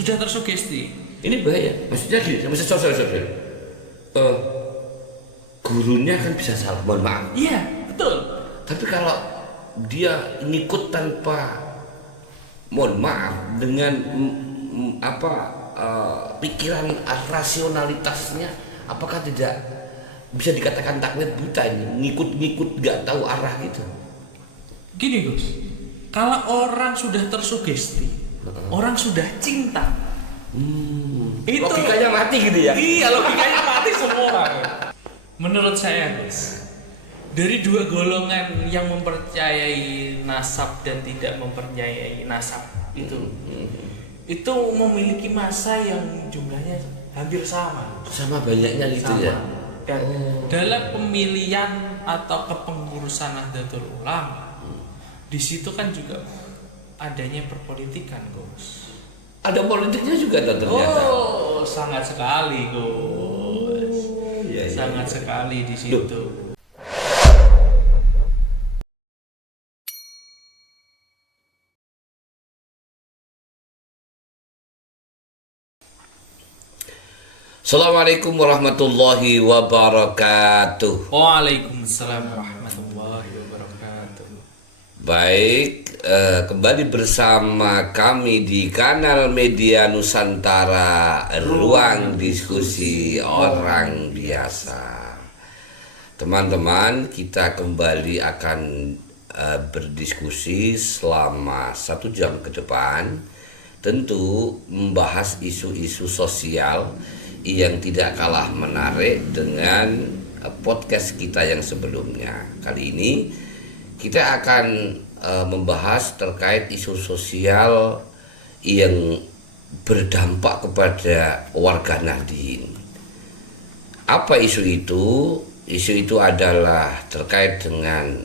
sudah tersugesti. Ini bahaya. Maksudnya gini, sorry. Gurunya kan bisa salah, mohon maaf. Iya, betul. Tapi kalau dia ngikut tanpa, mohon maaf, dengan pikiran rasionalitasnya, apakah tidak bisa dikatakan taklid buta ini? Ngikut-ngikut gak tahu arah gitu. Gini Gus, kalau orang sudah tersugesti, orang sudah cinta, itu logikanya mati gitu ya? Iya, logikanya mati semua. Menurut saya Gus, dari dua golongan yang mempercayai nasab dan tidak mempercayai nasab itu memiliki masa yang jumlahnya hampir sama. Sama banyaknya gitu Sama. ya? Dan dalam pemilihan atau kepengurusan Nahdlatul Ulama, di situ kan juga adanya perpolitikan, Gus. Ada politiknya juga ternyata. Oh, sangat sekali, Gus. Iya. Sangat sekali di situ. Assalamualaikum warahmatullahi wabarakatuh. Waalaikumsalam warahmatullahi wabarakatuh. Baik, kembali bersama kami di kanal Media Nusantara, Ruang Diskusi Orang Biasa. Teman-teman, kita kembali akan berdiskusi selama 1 jam ke depan, tentu membahas isu-isu sosial yang tidak kalah menarik dengan podcast kita yang sebelumnya. Kali ini kita akan membahas terkait isu sosial yang berdampak kepada warga Nahdien. Apa isu itu? Isu itu adalah terkait dengan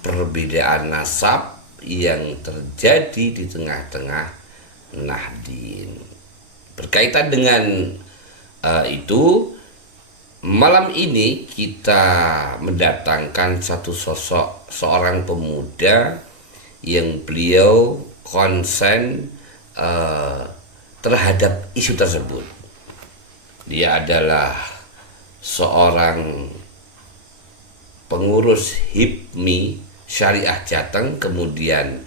perbedaan nasab yang terjadi di tengah-tengah Nahdien. Berkaitan dengan itu, malam ini kita mendatangkan satu sosok seorang pemuda yang beliau konsen terhadap isu tersebut. Dia adalah seorang pengurus HIPMI Syariah Jateng, kemudian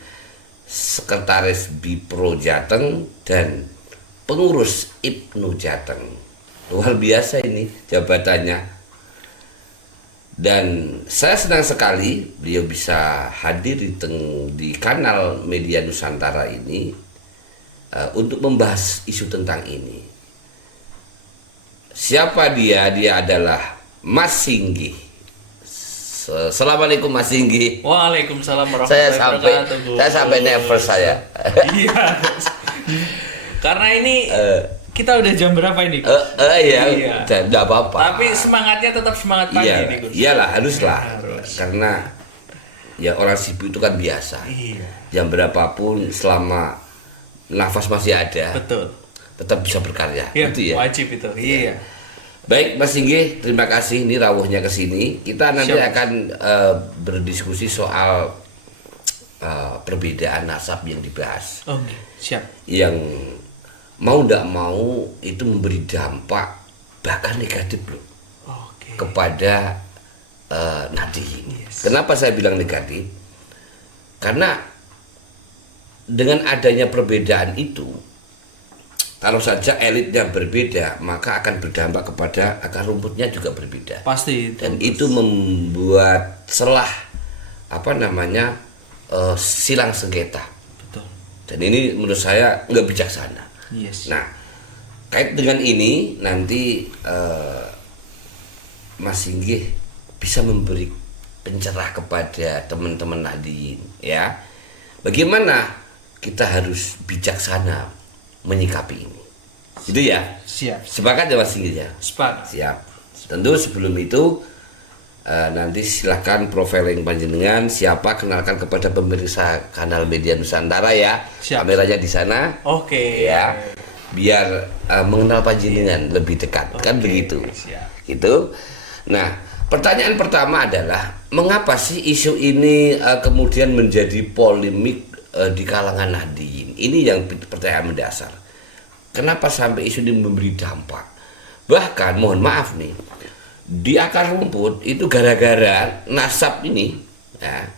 sekretaris Bipro Jateng, dan pengurus Ibnu Jateng. Luar biasa ini jabatannya. Dan saya senang sekali beliau bisa hadir di kanal Media Nusantara ini untuk membahas isu tentang ini. Siapa dia? Dia adalah Mas Singgi. Assalamualaikum Mas Singgi. Waalaikumsalam warahmatullahi wabarakatuh. Saya sampai nervous saya. Iya. Karena ini kita udah jam berapa ini? Iya. Tidak apa-apa. Tapi semangatnya tetap semangat pagi nih, Gus. Iyalah, haruslah. Harus. Karena ya orang sibuk itu kan biasa. Iya. Jam berapapun selama nafas masih ada, Betul. tetap bisa berkarya. Iya, Gitu ya. wajib itu. Iya. Baik Mas Singgi, terima kasih ini rawuhnya ke sini. Kita nanti Siap. akan berdiskusi soal perbedaan nasab yang dibahas. Oke, siap. Yang mau tidak mau itu memberi dampak bahkan negatif loh Oke. kepada Nahdien. Yes. Kenapa saya bilang negatif? Karena dengan adanya perbedaan itu, kalau saja elitnya berbeda, maka akan berdampak kepada akar rumputnya juga berbeda. Pasti itu. Dan itu membuat celah silang sengketa. Betul. Dan ini menurut saya nggak bijaksana. Yes. Nah, kait dengan ini nanti Mas Singgi bisa memberi pencerah kepada teman-teman Nahdien, ya. Bagaimana kita harus bijaksana menyikapi ini, gitu ya. Siap. Sepakat ya Mas Singgi ya. Sepakat. Siap. Tentu sebelum itu nanti silahkan profiling panjenengan, siapa, kenalkan kepada pemirsa kanal Media Nusantara ya. Siap. Kameranya di sana. Oke. Ya, biar mengenal panjenengan lebih dekat. Kan Oke, begitu. siap. Gitu. Nah, pertanyaan pertama adalah mengapa sih isu ini kemudian menjadi polemik di kalangan Nahdien? Ini yang pertanyaan mendasar. kenapa sampai isu ini memberi dampak. Bahkan mohon maaf nih, di akar rumput itu gara-gara nasab ini, ya,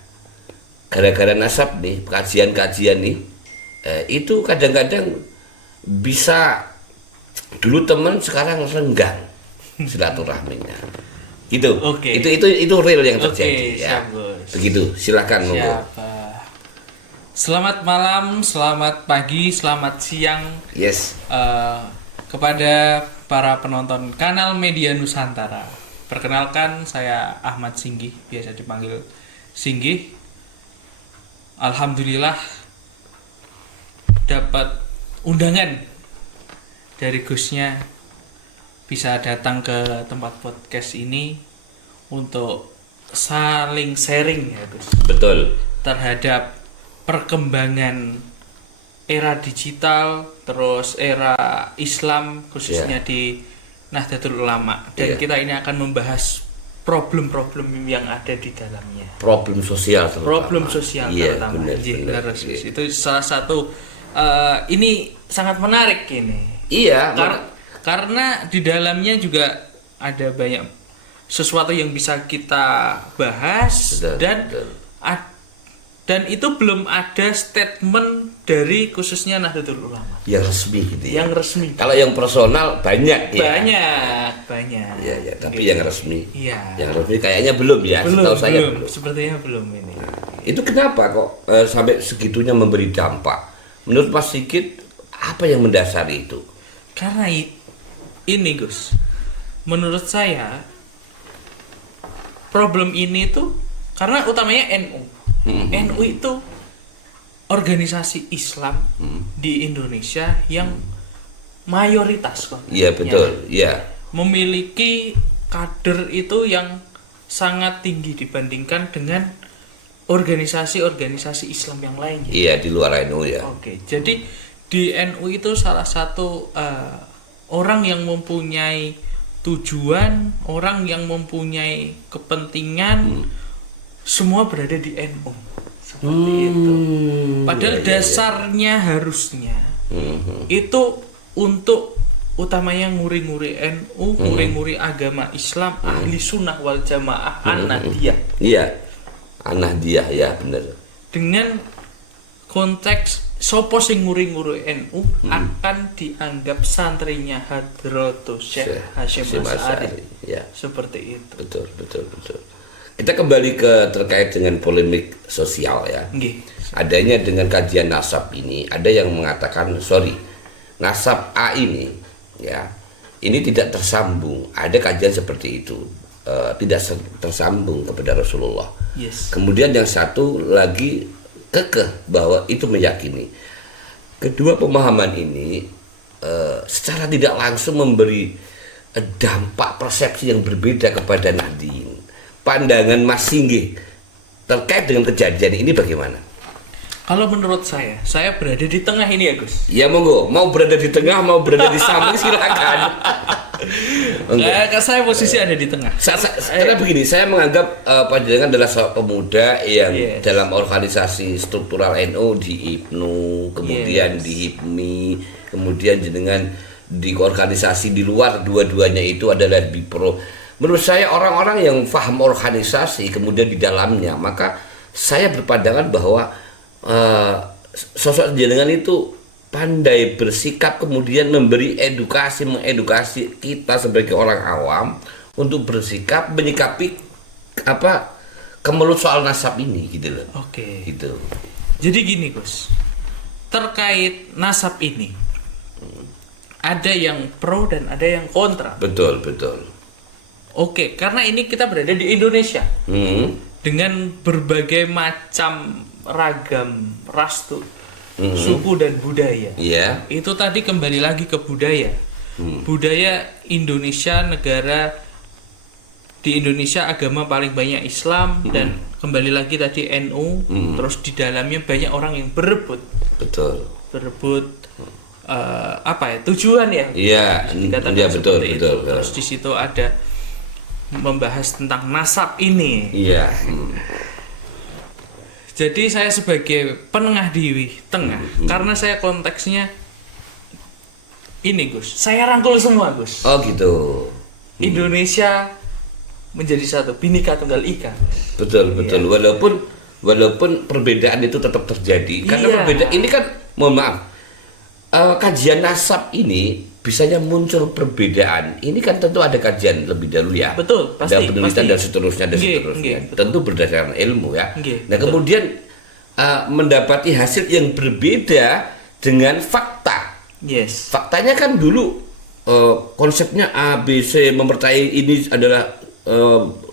gara-gara nasab nih, kajian-kajian nih, itu kadang-kadang bisa dulu teman sekarang renggang silaturahminya. Gitu. Oke. Itu real yang terjadi. Oke, Ya. siap, Gus. Begitu. Silakan monggo. Siapa? Selamat malam, selamat pagi, selamat siang Yes. kepada para penonton kanal Media Nusantara. Perkenalkan, saya Ahmad Singgih, biasa dipanggil Singgih. Alhamdulillah dapat undangan dari Gusnya bisa datang ke tempat podcast ini untuk saling sharing ya Gus, Betul. terhadap perkembangan era digital, terus era Islam khususnya di Nahdlatul Ulama, dan Yeah. kita ini akan membahas problem-problem yang ada di dalamnya. Problem sosial terutama. Problem sosial Iya, terutama. benar, Iya, benar. benar, Gus. Itu salah satu ini sangat menarik ini. Iya, Karena di dalamnya juga ada banyak sesuatu yang bisa kita bahas. Betul, dan betul. Dan itu belum ada statement dari khususnya Nahdlatul Ulama yang resmi gitu ya. yang resmi. Kalau yang personal banyak ya. Banyak. Iya, ya, tapi Gitu. yang resmi. Iya. Yang resmi kayaknya belum ya, setahu saya belum. Sepertinya belum ini. Itu kenapa kok sampai segitunya memberi dampak? Menurut Mas Sigit, apa yang mendasari itu? Karena ini Gus, menurut saya problem ini tuh karena utamanya NU. NU itu organisasi Islam di Indonesia yang mayoritas kok. Iya betul, iya. Memiliki kader itu yang sangat tinggi dibandingkan dengan organisasi-organisasi Islam yang lainnya. Iya di luar NU ya. Oke, jadi di NU itu salah satu orang yang mempunyai tujuan, orang yang mempunyai kepentingan, semua berada di NU. Seperti itu. Padahal dasarnya harusnya itu untuk utamanya nguri-nguri NU, nguri-nguri agama Islam, ahli sunnah wal jamaah, an-nahdiyah. Iya, an-nahdiyah ya benar. Dengan konteks sopo sing nguri-nguri NU akan dianggap santrinya Hadratus Syekh Hasyim Asy'ari. Ya. Seperti itu. Betul. Kita kembali ke terkait dengan polemik sosial ya. Nggih. Adanya dengan kajian nasab ini, ada yang mengatakan nasab A ini ya, ini tidak tersambung. Ada kajian seperti itu, tidak tersambung kepada Rasulullah. Yes. Kemudian yang satu lagi kekeh bahwa itu meyakini. Kedua pemahaman ini secara tidak langsung memberi dampak persepsi yang berbeda kepada Nahdien. Pandangan Mas Singgih terkait dengan kejadian ini bagaimana? Kalau menurut saya berada di tengah ini ya Gus. Ya monggo, mau berada di tengah, mau berada di samping silakan. Monggo. Saya posisi ada di tengah. Karena begini, saya menganggap Panjenengan adalah seorang pemuda yang Yes. dalam organisasi struktural NU di IPNU, kemudian Yes. di HIPMI, kemudian jenengan di organisasi di luar dua-duanya itu adalah di Pro. Menurut saya orang-orang yang paham organisasi kemudian di dalamnya, maka saya berpandangan bahwa sosok jenengan itu pandai bersikap kemudian memberi mengedukasi kita sebagai orang awam untuk bersikap menyikapi kemelut soal nasab ini gitu loh. Oke. Gitu. Jadi gini Gus, terkait nasab ini ada yang pro dan ada yang kontra. Betul. Oke, karena ini kita berada di Indonesia dengan berbagai macam ragam ras suku dan budaya. Iya. Itu tadi kembali lagi ke budaya. Budaya Indonesia, negara di Indonesia agama paling banyak Islam, dan kembali lagi tadi NU. Terus di dalamnya banyak orang yang berebut tujuan ya. Iya, Dikatakan iya betul. seperti itu. Terus di situ ada membahas tentang nasab ini. Iya. Jadi saya sebagai penengah di tengah, karena saya konteksnya ini Gus, saya rangkul semua Gus. Oh gitu. Indonesia menjadi satu, Bhinneka Tunggal Ika. Betul. Walaupun perbedaan itu tetap terjadi. Karena Iya. perbedaan ini kan, mohon maaf, kajian nasab ini bisanya muncul perbedaan. Ini kan tentu ada kajian lebih dahulu ya. Betul, pasti. Dan penelitian pasti. dan seterusnya dan Nggih, seterusnya. nggih, betul. Tentu berdasarkan ilmu ya. Nggih, Nah betul. kemudian mendapati hasil yang berbeda dengan fakta. Yes. Faktanya kan dulu konsepnya A, B, C mempercayai ini adalah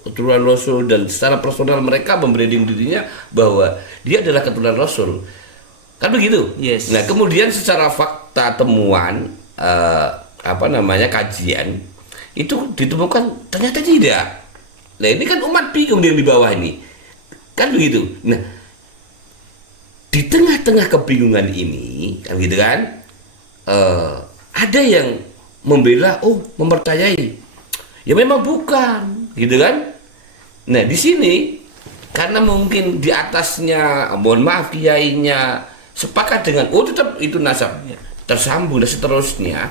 keturunan Rasul dan secara personal mereka membranding dirinya bahwa dia adalah keturunan Rasul. Kan begitu? Yes. Nah, kemudian secara fakta temuan kajian itu ditemukan ternyata tidak. Nah, ini kan umat bingung yang di bawah ini. Kan begitu. Nah, di tengah-tengah kebingungan ini, kan gitu kan? Ada yang membela, mempercayai. Ya memang bukan, gitu kan? Nah, di sini karena mungkin di atasnya, mohon maaf kiainya sepakat dengan tetap itu nasab tersambung dan seterusnya.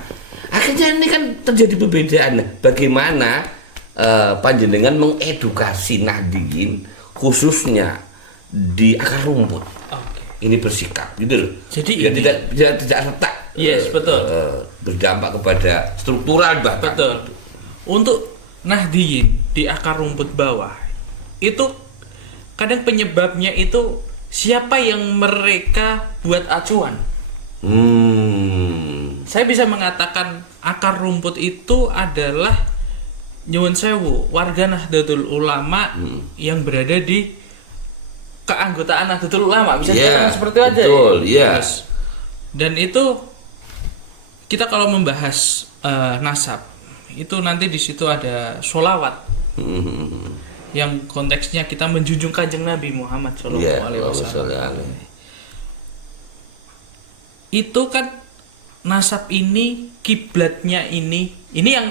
Akhirnya ini kan terjadi perbedaan. Nah, bagaimana panjenengan mengedukasi Nahdliyin khususnya di akar rumput? Ini bersikap gitu loh. Jadi ya, ini tidak retak. Yes, betul. Berdampak kepada struktural bahkan. Betul. Untuk Nahdliyin di akar rumput bawah itu kadang penyebabnya itu siapa yang mereka buat acuan. Saya bisa mengatakan akar rumput itu adalah nyuwun sewu warga Nahdlatul Ulama yang berada di keanggotaan Nahdlatul Ulama, bisa dikatakan seperti itu aja. Betul, iya. Yes. Dan itu kita kalau membahas nasab itu nanti di situ ada sholawat yang konteksnya kita menjunjung kanjeng Nabi Muhammad Shallallahu Alaihi Wasallam. Itu kan nasab ini kiblatnya ini yang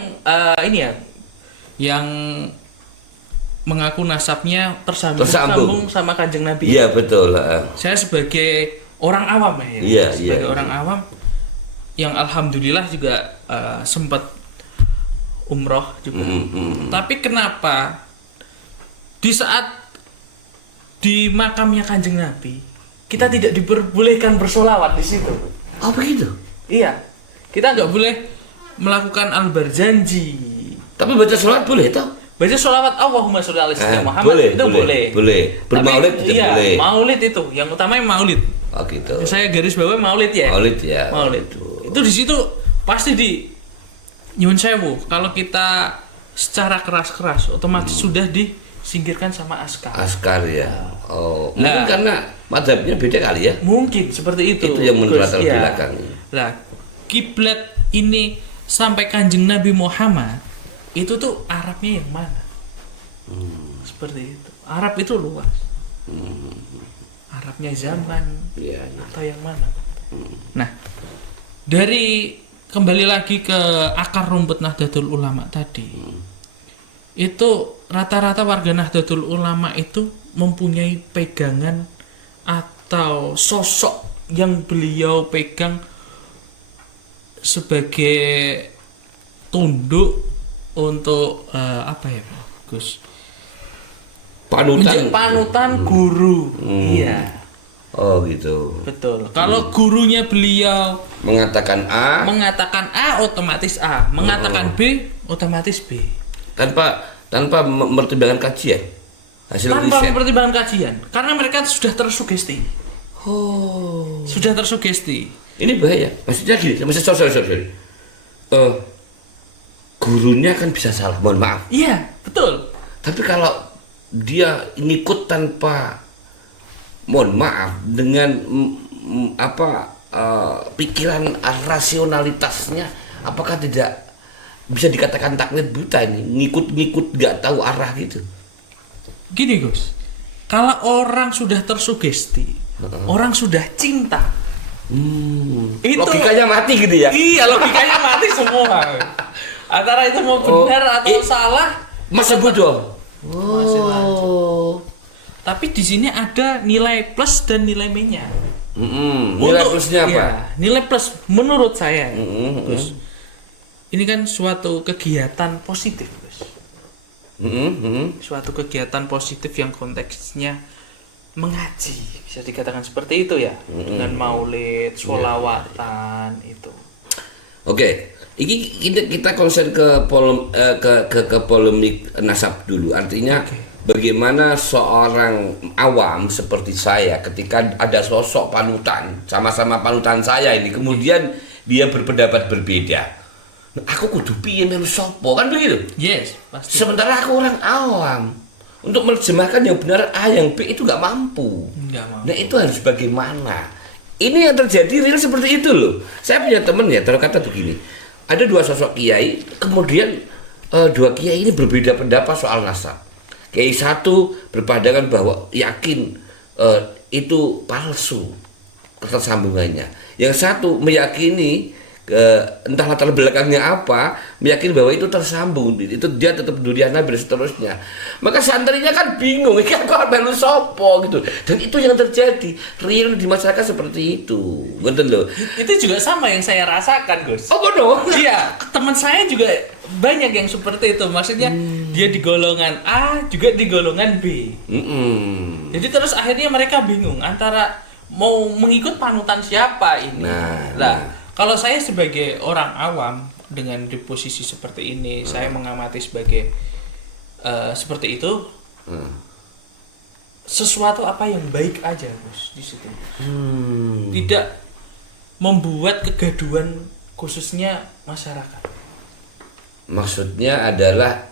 yang mengaku nasabnya tersambung sama kanjeng Nabi. Iya betul. Saya sebagai orang awam sebagai orang awam yang alhamdulillah juga sempat umroh juga. Tapi kenapa di saat di makamnya kanjeng Nabi kita tidak diperbolehkan bersolawat di situ? Oh begitu? Iya, kita nggak boleh melakukan al-barzanji. Tapi baca sholawat boleh toh? Baca sholawat Allahumma sholli ala sayyidina Muhammad itu boleh. Bermaulid Tapi, tidak boleh. Maulid itu yang utama yang maulid. Oh gitu. Saya garis bawah maulid ya. Maulid ya. Maulid. Itu di situ pasti di nyuwun sewu. Kalau kita secara keras-keras otomatis sudah disingkirkan sama askar. Askar ya. Oh, mungkin karena mazhabnya beda kali ya. Mungkin seperti itu. Itu yang menurut latar belakang. Nah, kiblat ini sampai kanjeng Nabi Muhammad itu tuh Arabnya yang mana? Seperti itu. Arab itu luas. Arabnya zaman atau yang mana? Nah, dari kembali lagi ke akar rumput Nahdlatul Ulama tadi, itu rata-rata warga Nahdlatul Ulama itu mempunyai pegangan atau sosok yang beliau pegang sebagai tunduk untuk Gus? Panutan guru. Iya. Oh gitu. Betul. Kalau gurunya beliau mengatakan A, otomatis A, mengatakan B otomatis B. Tanpa mempertimbangkan kajian, hasil tanpa riset. mempertimbangkan kajian, karena mereka sudah tersugesti. Sudah tersugesti. Ini bahaya. Maksudnya gini, sorry. Gurunya kan bisa salah, mohon maaf. Iya, betul. Tapi kalau dia ngikut tanpa, mohon maaf, dengan pikiran rasionalitasnya, apakah tidak bisa dikatakan taklid buta ini? Ngikut nggak tahu arah gitu. Gini Gus, kalau orang sudah tersugesti, orang sudah cinta, itu logikanya mati gitu ya? Iya, logikanya mati semua. Antara itu mau benar atau salah, masa bodoh. Masih lanjut. Tapi di sini ada nilai plus dan nilai minus. Nilai plusnya apa? Iya, nilai plus menurut saya, Mm-mm. Gus. Ini kan suatu kegiatan positif, Gus. Suatu kegiatan positif yang konteksnya mengaji, bisa dikatakan seperti itu ya, dengan maulid, sholawatan itu. Oke, ini kita konsen ke polemik nasab dulu. Artinya bagaimana seorang awam seperti saya ketika ada sosok panutan, sama-sama panutan saya ini, kemudian dia berpendapat berbeda. Aku kudu piye melu sopo, kan begitu? Yes, pasti. Sementara aku orang awam. Untuk menerjemahkan yang benar A yang B itu nggak mampu. Nggak mampu. Nah itu harus bagaimana? Ini yang terjadi real seperti itu loh. Saya punya teman ya, terkata begini. Ada dua sosok kiai, kemudian dua kiai ini berbeda pendapat soal nasab. Kiai satu berpandangan bahwa yakin itu palsu ketersambungannya. Yang satu meyakini entah latar belakangnya apa, meyakini bahwa itu tersambung, itu dia tetap durian Nabi dan seterusnya. Maka santrinya kan bingung, ini aku melu sopo gitu. Dan itu yang terjadi real di masyarakat seperti itu, betul loh. Itu juga sama yang saya rasakan, Gus. Oh bodoh. Iya, teman saya juga banyak yang seperti itu. Maksudnya dia di golongan A juga di golongan B. Jadi terus akhirnya mereka bingung antara mau mengikut panutan siapa ini. Nah, kalau saya sebagai orang awam dengan di posisi seperti ini, saya mengamati sebagai seperti itu, sesuatu apa yang baik aja, Gus, di situ. Tidak membuat kegaduhan khususnya masyarakat. Maksudnya adalah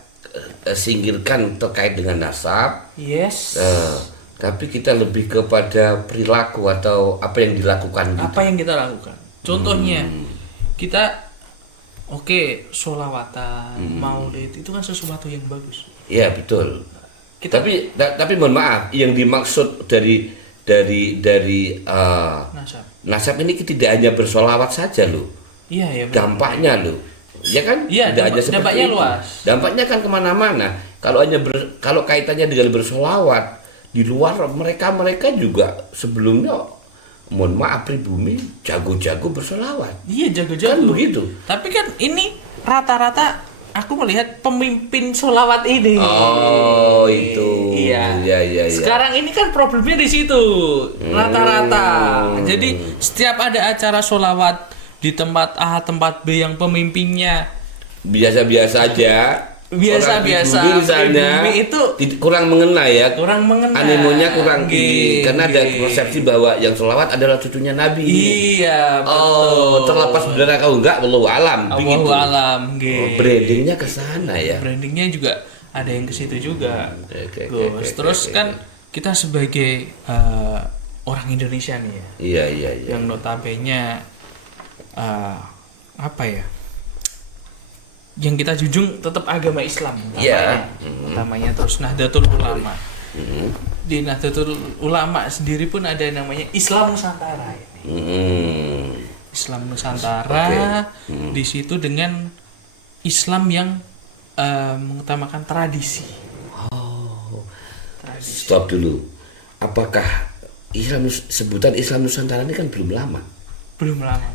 singkirkan terkait dengan nasab. Yes. Tapi kita lebih kepada perilaku atau apa yang dilakukan gitu. Apa yang kita lakukan? Contohnya, kita sholawatan, maulid itu kan sesuatu yang bagus. Iya betul. Tapi mohon maaf, yang dimaksud dari nasab ini tidak hanya bersolawat saja loh. Iya. Dampaknya loh, ya kan? Iya, tidak hanya seperti dampaknya itu. luas. Dampaknya kan kemana-mana. Kalau kaitannya dengan bersolawat di luar mereka juga sebelumnya, mohon maaf pribumi, jago-jago bersolawat. Iya, jago-jago. Kan begitu. Tapi kan ini rata-rata aku melihat pemimpin sholawat ini. Oh itu. Iya. Sekarang ini kan problemnya di situ rata-rata. Jadi setiap ada acara sholawat di tempat A, tempat B yang pemimpinnya biasa-biasa aja. Biasa-biasa. Misalnya itu kurang mengena ya. Kurang mengena. Animonya kurang tinggi karena ada persepsi bahwa yang sholawat adalah cucunya Nabi. Iya, betul. Oh, terlepas benar atau enggak, wallahu alam. Wallahu alam. Brandingnya ke sana ya. Brandingnya juga ada yang ke situ juga. Oke, terus kan kita sebagai orang Indonesia nih ya. Iya. Yang notabene apa ya? Yang kita junjung tetap agama Islam utamanya. Terus Nahdlatul Ulama. Di Nahdlatul Ulama sendiri pun ada yang namanya Islam Nusantara ini. Islam Nusantara di situ dengan Islam yang mengutamakan tradisi. Stop dulu. Apakah sebutan Islam Nusantara ini kan belum lama? Belum lama.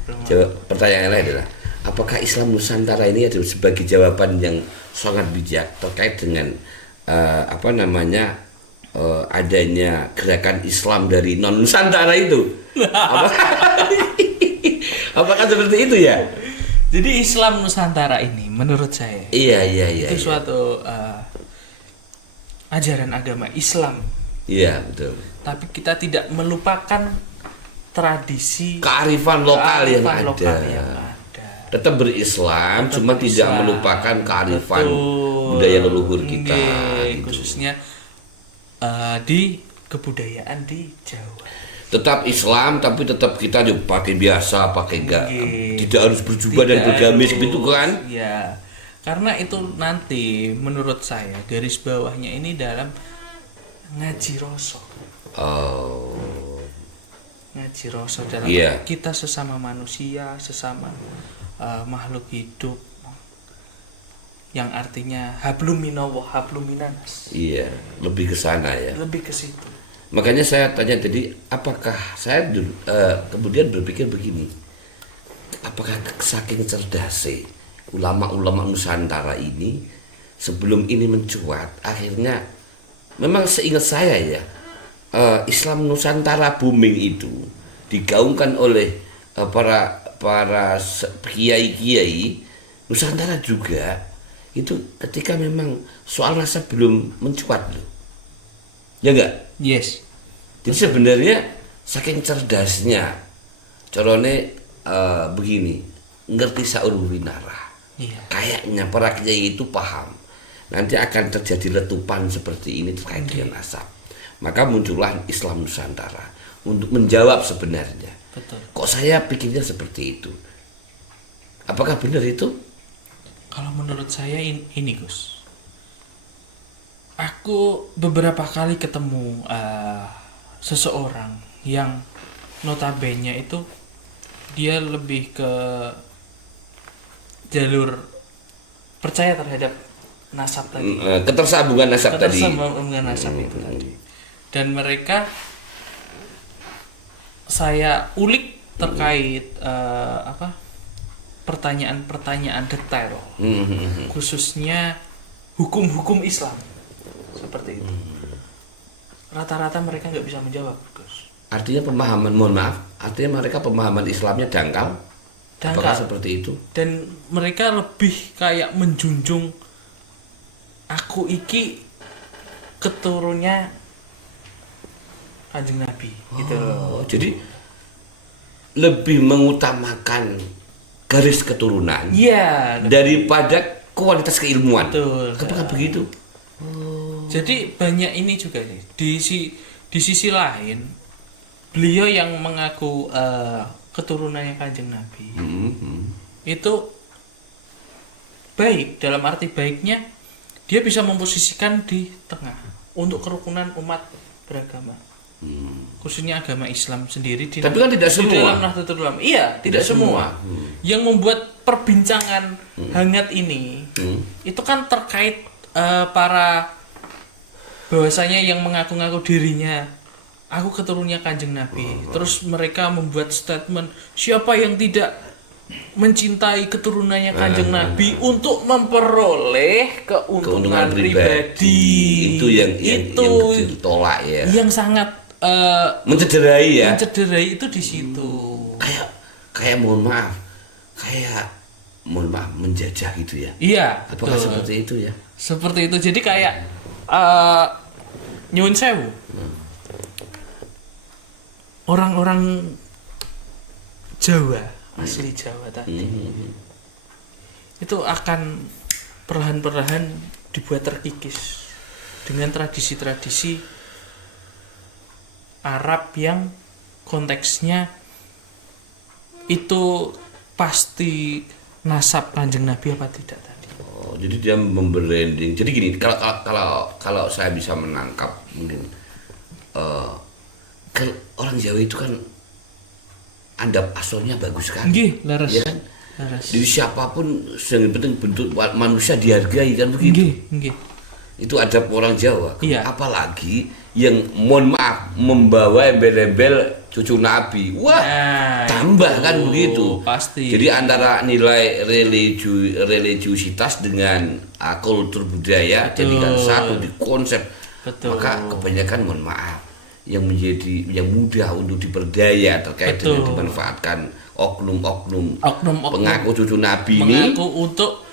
Pertanyaan lain adalah apakah Islam Nusantara ini adalah sebagai jawaban yang sangat bijak terkait dengan adanya gerakan Islam dari non Nusantara itu? Apakah seperti itu ya? Jadi Islam Nusantara ini menurut saya itu suatu ajaran agama Islam. Iya betul. Tapi kita tidak melupakan tradisi kearifan lokal yang yang ada. Tetap berislam, cuma tidak melupakan kearifan budaya leluhur kita. Gitu. Khususnya di kebudayaan di Jawa. Tetap Islam, tapi tetap kita pakai biasa, pakai enggak, tidak harus berjubah dan bergamis gitu kan? Ya, karena itu nanti menurut saya garis bawahnya ini dalam ngaji rasa. Ngaji rasa dalam kita sesama manusia, sesama makhluk hidup, yang artinya hablum minallah hablum minanas. Iya, lebih ke sana ya. Lebih ke situ. Makanya saya tanya tadi, apakah saya kemudian berpikir begini, apakah saking cerdasnya ulama-ulama Nusantara ini sebelum ini mencuat, akhirnya memang seingat saya ya, Islam Nusantara booming itu digaungkan oleh para kiai-kiai Nusantara juga itu ketika memang soal nasab belum mencuat loh, ya enggak? Yes. Jadi sebenarnya saking cerdasnya corone begini, ngerti saurung winara. Iya. Kayaknya para kiai itu paham nanti akan terjadi letupan seperti ini terkait dengan nasab. Maka muncullah Islam Nusantara untuk menjawab sebenarnya. Betul. Kok saya pikirnya seperti itu? Apakah benar itu? Kalau menurut saya ini Gus. Aku beberapa kali ketemu seseorang yang notabene itu dia lebih ke jalur percaya terhadap nasab tadi. Ketersambungan nasab tadi. Ketersambungan nasab itu tadi. Dan mereka saya ulik terkait pertanyaan-pertanyaan detail, khususnya hukum-hukum Islam seperti itu. Rata-rata mereka nggak bisa menjawab, Gus. Artinya artinya mereka pemahaman Islamnya dangkal. Apakah seperti itu? Dan mereka lebih kayak menjunjung aku iki keturunnya Kanjeng Nabi gitu loh. Jadi lebih mengutamakan garis keturunan daripada kualitas keilmuan. Betul. Apakah begitu? Jadi banyak ini juga nih. Di sisi lain beliau yang mengaku keturunannya Kanjeng Nabi itu baik, dalam arti baiknya dia bisa memposisikan di tengah untuk kerukunan umat beragama, khususnya agama Islam sendiri. Tapi kan tidak semua. Di dalam Nahdlatul Ulama, iya, tidak semua. Yang membuat perbincangan hangat ini itu kan terkait para bahwasanya yang mengaku-ngaku dirinya aku keturunannya Kanjeng Nabi. Terus mereka membuat statement, siapa yang tidak mencintai keturunannya Kanjeng Nabi untuk memperoleh keuntungan pribadi. Itu yang ditolak ya. Yang sangat mencederai ya. Mencederai itu di situ. Kayak mohon maaf, menjajah gitu ya. Iya. Apakah seperti itu ya? Seperti itu. Jadi kayak nyuwun sewu. Orang-orang Jawa, asli Jawa tadi, itu akan perlahan-perlahan dibuat terkikis dengan tradisi-tradisi Arab yang konteksnya itu pasti nasab Kanjeng Nabi apa tidak tadi. Oh, jadi dia membranding. Jadi gini, kalau saya bisa menangkap mungkin kan orang Jawa itu kan andap asalnya bagus kan. Nggih, leres. Ya kan? Leres. Jadi siapapun yang penting bentuk manusia dihargai kan begitu. Nggih. Itu adab orang Jawa. Iya. Apalagi yang mohon maaf membawa embel-embel cucu Nabi. Wah, tambah kan begitu. Pasti. Jadi antara nilai religiusitas dengan kultur budaya jadikan satu di konsep. Betul. Maka kebanyakan mohon maaf yang mudah untuk diperdaya terkait dengan dimanfaatkan oknum-oknum pengaku cucu Nabi mengaku untuk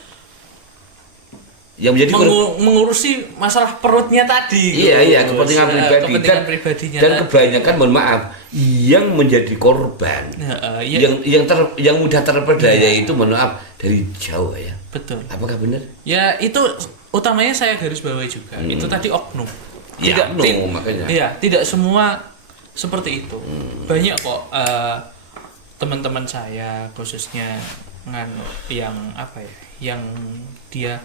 yang menjadi mengurusi masalah perutnya tadi. Iya, kepentingan pribadi pribadinya dan kebanyakan mohon maaf yang menjadi korban yang mudah terperdaya itu mohon maaf dari Jawa ya. Betul. Apakah benar? Ya, itu utamanya saya garis bawahi juga. Itu tadi oknum. Makanya. Iya, tidak semua seperti itu. Banyak kok teman-teman saya khususnya yang yang dia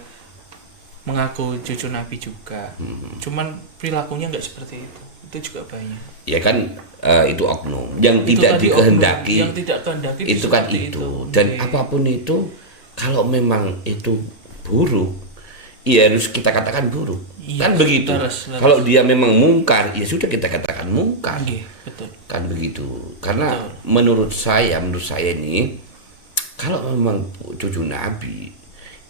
mengaku cucu Nabi juga. Cuman perilakunya nggak seperti itu. Itu juga banyak. Ya kan itu oknum yang itu tidak dikehendaki. Yang tidak kehendaki itu kan itu. Dan apapun itu kalau memang itu buruk, ya harus kita katakan buruk. Iya, Kan begitu. terus. Kalau dia memang mungkar, ya sudah kita katakan mungkar. Nggih, betul. Kan begitu. Karena Betul. menurut saya ini, kalau memang cucu Nabi,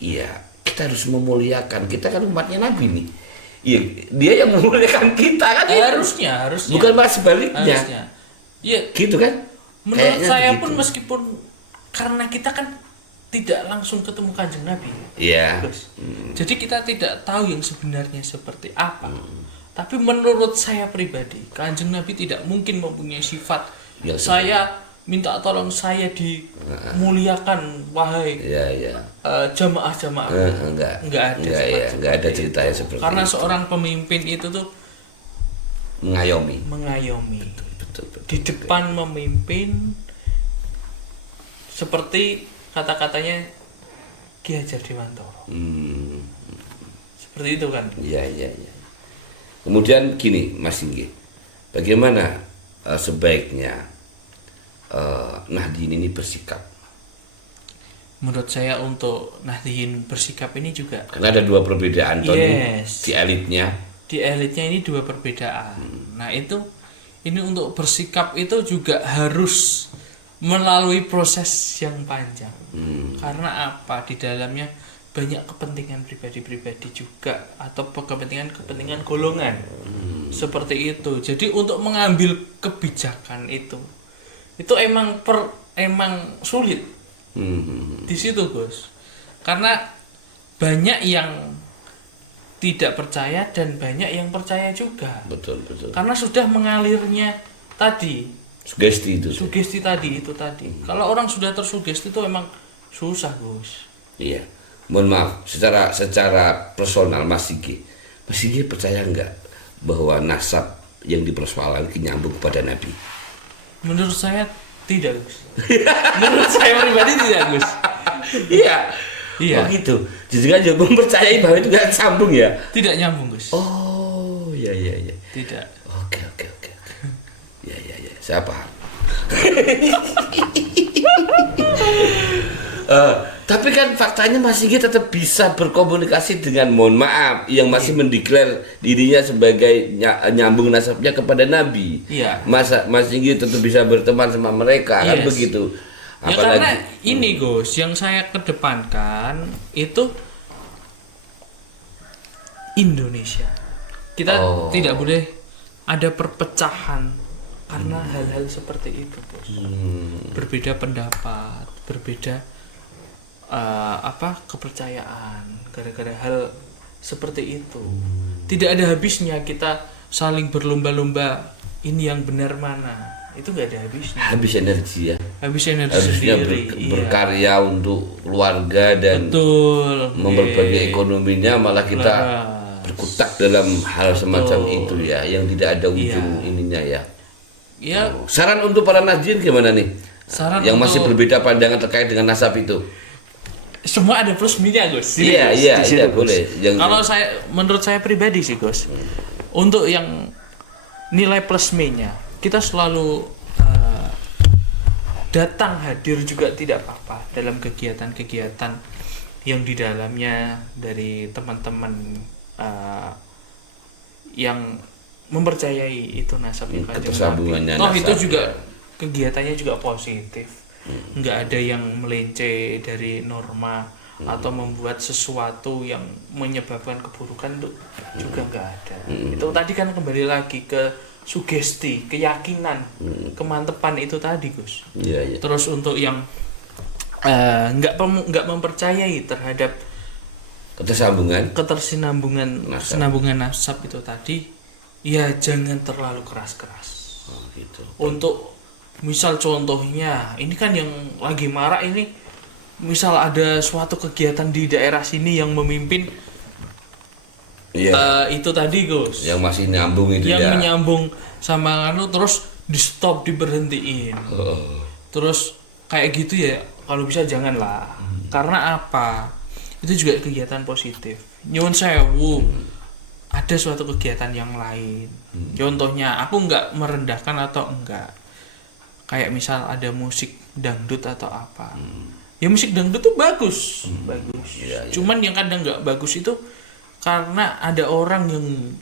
iya kita harus memuliakan. Kita kan umatnya Nabi nih. Iya, dia yang memuliakan kita kan. Harusnya. Bukan malah sebaliknya. Harusnya. Iya, Gitu kan? menurut Kayaknya saya begitu. pun meskipun karena kita kan tidak langsung ketemu Kanjeng Nabi. Iya. Gus. Jadi kita tidak tahu yang sebenarnya seperti apa. Tapi menurut saya pribadi, Kanjeng Nabi tidak mungkin mempunyai sifat Ya, saya minta tolong saya dimuliakan wahai Iya. jamaah-jamaah. Enggak. Enggak ada Enggak, sifat ya. Enggak ada seperti ceritanya itu. seperti Karena itu. seorang pemimpin itu tuh Mengayomi. mengayomi. Betul. Di depan memimpin seperti kata-katanya Ki Hajar Dewantara. Seperti itu kan. Iya. Kemudian gini, Mas Singgi, bagaimana sebaiknya Nahdien ini bersikap? Menurut saya untuk Nahdien bersikap ini juga Karena ada dua perbedaan toh Yes. di elitnya. di elitnya ini dua perbedaan. Nah itu ini untuk bersikap itu juga harus melalui proses yang panjang. Karena apa? Di dalamnya banyak kepentingan pribadi-pribadi juga atau kepentingan golongan. Seperti itu. Jadi untuk mengambil kebijakan itu emang sulit. Di situ, Gus. Karena banyak yang tidak percaya dan banyak yang percaya juga. Betul. Karena sudah mengalirnya tadi, Sugesti itu. sugesti tadi itu tadi. Kalau orang sudah tersugesti itu emang susah, Gus. Iya. Mohon maaf, secara personal Mas Singgi percaya enggak bahwa nasab yang dipersoalkan nyambung kepada Nabi? Menurut saya tidak, Gus. Menurut saya pribadi tidak, Gus. Iya. Iya. Oh gitu. Jadi kan juga mempercayai bahwa itu enggak sambung ya. Tidak nyambung, Gus. Oh, iya. Tidak. Oke. Ya. Saya paham. Tapi kan faktanya Mas Singgi tetap bisa berkomunikasi dengan, mohon maaf, yang masih mendeklar dirinya sebagai nyambung nasabnya kepada Nabi. Iya. Mas Singgi tetap bisa berteman sama mereka, kan Yes. begitu. Ya karena ini, Gus, yang saya kedepankan itu Indonesia. Kita tidak boleh ada perpecahan karena hal-hal seperti itu, Gus. Berbeda pendapat, berbeda kepercayaan gara-gara hal seperti itu. Tidak ada habisnya kita saling berlomba-lomba ini yang benar mana. Itu nggak ada habisnya. habis energi ya. Habis energi Harusnya sendiri. Iya. berkarya untuk keluarga dan Betul. memperbaiki Iya. ekonominya, malah kita berkutat dalam hal semacam itu ya, yang tidak ada ujung ininya ya. Ya, Saran untuk para Nahdien gimana nih? saran Yang masih untuk berbeda pandangan terkait dengan nasab itu. semua ada plus minusnya, Gus. Sini, Iya, Gus, iya, di situ, iya, Gus. boleh. Kalau menurut saya pribadi sih, Gus. Untuk yang nilai plus minusnya, kita selalu datang hadir juga tidak apa-apa dalam kegiatan-kegiatan yang di dalamnya dari teman-teman yang mempercayai itu nasabnya Kanjeng ketersambungannya Nabi. Toh itu nasab, juga ya. kegiatannya juga positif. Nggak ada yang melenceng dari norma atau membuat sesuatu yang menyebabkan keburukan, itu juga nggak ada. Itu tadi kan kembali lagi ke sugesti, keyakinan, kemantepan itu tadi, Gus. Iya, iya. Terus untuk yang nggak mempercayai terhadap ketersinambungan nasab itu tadi, ya jangan terlalu keras-keras. Oh, gitu. Untuk misal contohnya, ini kan yang lagi marak ini, misal ada suatu kegiatan di daerah sini yang memimpin, Iya. itu tadi, Gus, Yang masih nyambung itu yang ya. menyambung sama terus di stop, diberhentiin. Terus kayak gitu ya, kalau bisa janganlah. Karena apa? Itu juga kegiatan positif. Nyuwun sewu, ada suatu kegiatan yang lain. Contohnya, aku nggak merendahkan atau enggak. Kayak misal ada musik dangdut atau apa. Ya musik dangdut tuh bagus. Iya, iya. Cuman yang kadang nggak bagus itu karena ada orang yang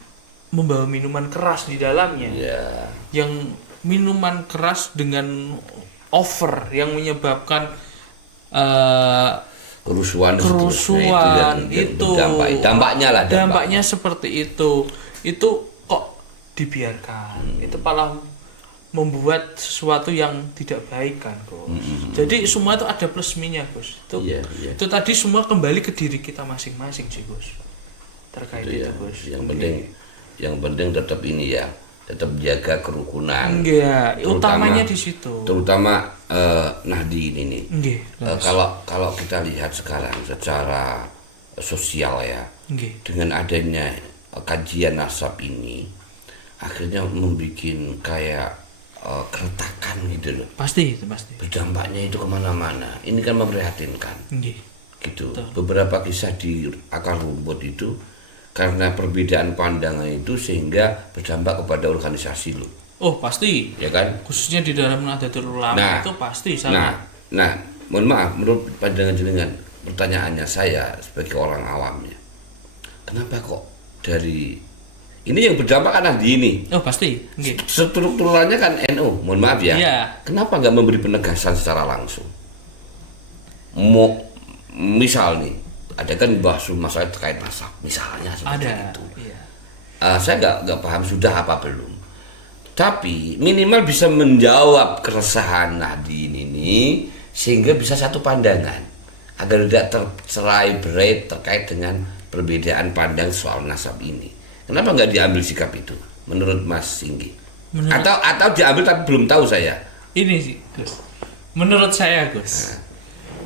membawa minuman keras di dalamnya. Ya. Yang minuman keras dengan over yang menyebabkan Kerusuhan kerusuhan yang itu dampaknya lah. Dampaknya seperti itu kok dibiarkan. Itu malah membuat sesuatu yang tidak baik kan, Gus. Jadi semua itu ada plus minusnya, Gus. Itu tadi semua kembali ke diri kita masing-masing sih, Gus. Terkait itu, Gus. Yang penting tetap ini ya, tetap jaga kerukunan. Iya, utamanya di situ. Terutama Nahdien ini. Kalau kita lihat sekarang secara sosial ya, dengan adanya kajian nasab ini, akhirnya membuat kayak keretakan gitu loh. Pasti. Berdampaknya itu kemana-mana. Ini kan memprihatinkan. Gitu. Betul. Beberapa kisah di akar rumput itu karena perbedaan pandangan itu sehingga berdampak kepada organisasi lo. Oh pasti. Ya kan? Khususnya di dalam Nahdlatul Ulama itu pasti sangat. Nah, mohon maaf, menurut pandangan jenengan, pertanyaannya saya sebagai orang awamnya, kenapa kok dari ini yang berdampak kan di ini? Oh pasti. Strukturalnya kan NU, mohon maaf ya. Iya. Kenapa nggak memberi penegasan secara langsung? Misal nih, ada kan bahas masalah terkait nasab, misalnya seperti itu. Iya. Saya nggak paham sudah apa belum. Tapi minimal bisa menjawab keresahan Nahdien ini sehingga bisa satu pandangan agar tidak tercerai berai terkait dengan perbedaan pandang soal nasab ini. Kenapa nggak diambil sikap itu menurut Mas Singgi? Atau diambil tapi belum tahu saya. Ini sih, Gus. Menurut saya, Gus.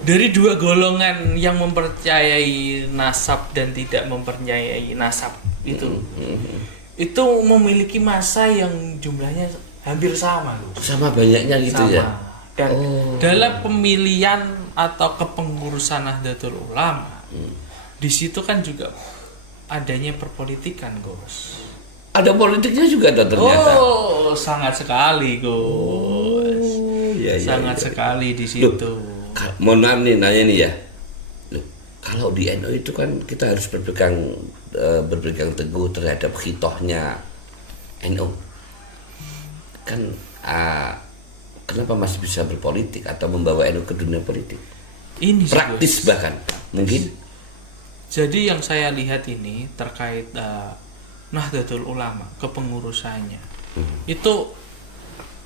Dari dua golongan yang mempercayai nasab dan tidak mempercayai nasab itu memiliki masa yang jumlahnya hampir sama, Gus. Sama banyaknya gitu sama. Ya. Dan dalam pemilihan atau kepengurusan Nahdlatul Ulama, di situ kan juga adanya perpolitikan, Gus. Ada politiknya juga ternyata. Oh, sangat sekali, Gus. Sangat sekali di situ. Mohon maaf nih nanya nih ya. Loh, kalau di NU itu kan kita harus berpegang teguh terhadap khitohnya NU. Kan kenapa masih bisa berpolitik atau membawa NU ke dunia politik? Ini praktis Gus. Bahkan mungkin. Jadi yang saya lihat ini terkait Nahdlatul Ulama, kepengurusannya, itu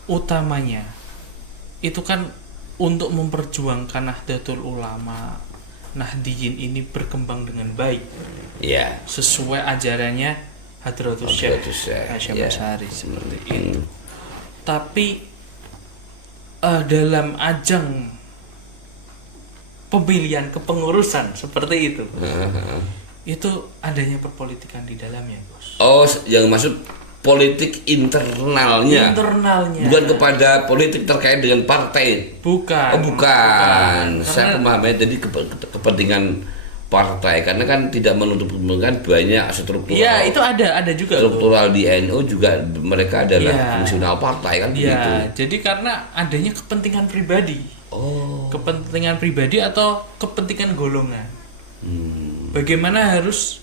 utamanya itu kan untuk memperjuangkan Nahdlatul Ulama, Nahdien ini berkembang dengan baik, sesuai ajarannya Hadratus Syekh Hasyim Asy'ari seperti itu. Tapi dalam ajang pemilihan kepengurusan seperti itu, itu adanya perpolitikan di dalamnya, Bos. Oh, yang maksud politik internalnya. Bukan kepada politik terkait dengan partai. Bukan. Bukan. Saya memahami tadi kepentingan partai karena kan tidak menutup kemungkinan banyak struktural. Iya, itu ada juga. Struktural di NU juga mereka adalah fungsional partai kan begitu. Jadi karena adanya kepentingan pribadi. Kepentingan pribadi atau kepentingan golongan. Bagaimana harus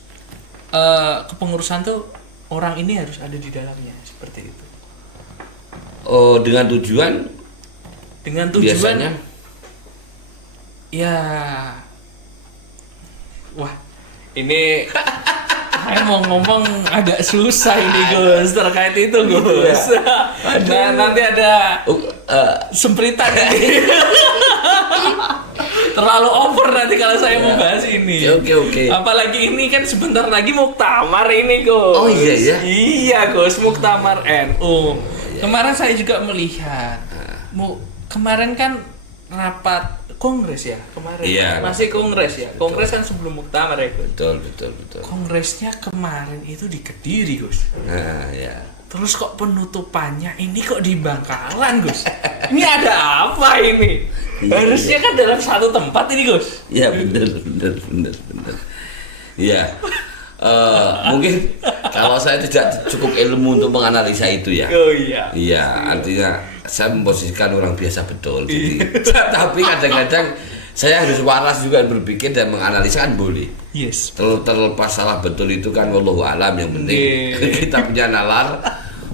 kepengurusan tuh orang ini harus ada di dalamnya seperti itu. Dengan tujuan biasanya ya wah ini saya mau ngomong agak susah ini, Gus, terkait itu, Gus. Nah, nanti ada sempritan ini. Terlalu over nanti kalau saya mau bahas ini. Oke. Apalagi ini kan sebentar lagi muktamar ini, Gus. Oh iya ya. Iya, Gus, muktamar NU. Kemarin saya juga melihat. Kemarin kan rapat kongres ya kemarin. Masih kongres ya. Kongres kan sebelum muktamar ya, Gus. Betul. Kongresnya kemarin itu di Kediri, Gus. Terus kok penutupannya ini kok di Bangkalan, Gus? Ini ada apa ini? Harusnya kan dalam satu tempat ini, Gus. Iya, benar. Iya. Mungkin kalau saya tidak cukup ilmu untuk menganalisa itu ya. Oh iya. Iya, artinya saya memposisikan orang biasa betul. Jadi, tapi kadang-kadang saya harus waras juga berpikir dan menganalisa kan boleh. Yes. Terlepas salah betul itu kan wallahu alam, yang penting kita punya nalar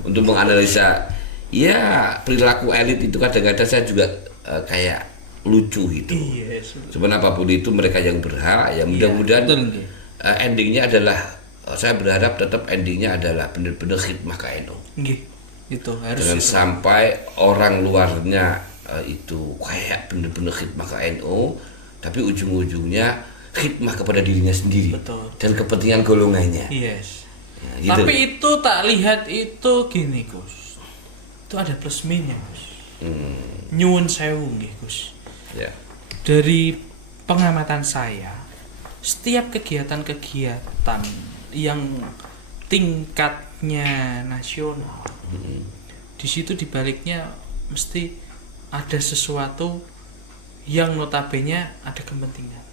untuk menganalisa. Ya perilaku elit itu kadang-kadang saya juga kayak lucu gitu. Yes. Cuman apapun itu mereka yang berhak, ya mudah-mudahan endingnya adalah saya berharap tetap endingnya adalah benar-benar khidmah ke NU. Itu harus. Jangan sampai orang luarnya itu kayak benar-benar khidmah ke NU, tapi ujung-ujungnya khidmah kepada dirinya sendiri. Betul. Dan kepentingan golongannya. Yes. Ya, gitu. Tapi itu tak lihat itu gini Gus, itu ada plus minusnya Gus. Nyuwun sewu nggih Gus. Ya. Dari pengamatan saya, setiap kegiatan-kegiatan yang tingkatnya nasional, di situ dibaliknya mesti ada sesuatu yang notabene ada kepentingan.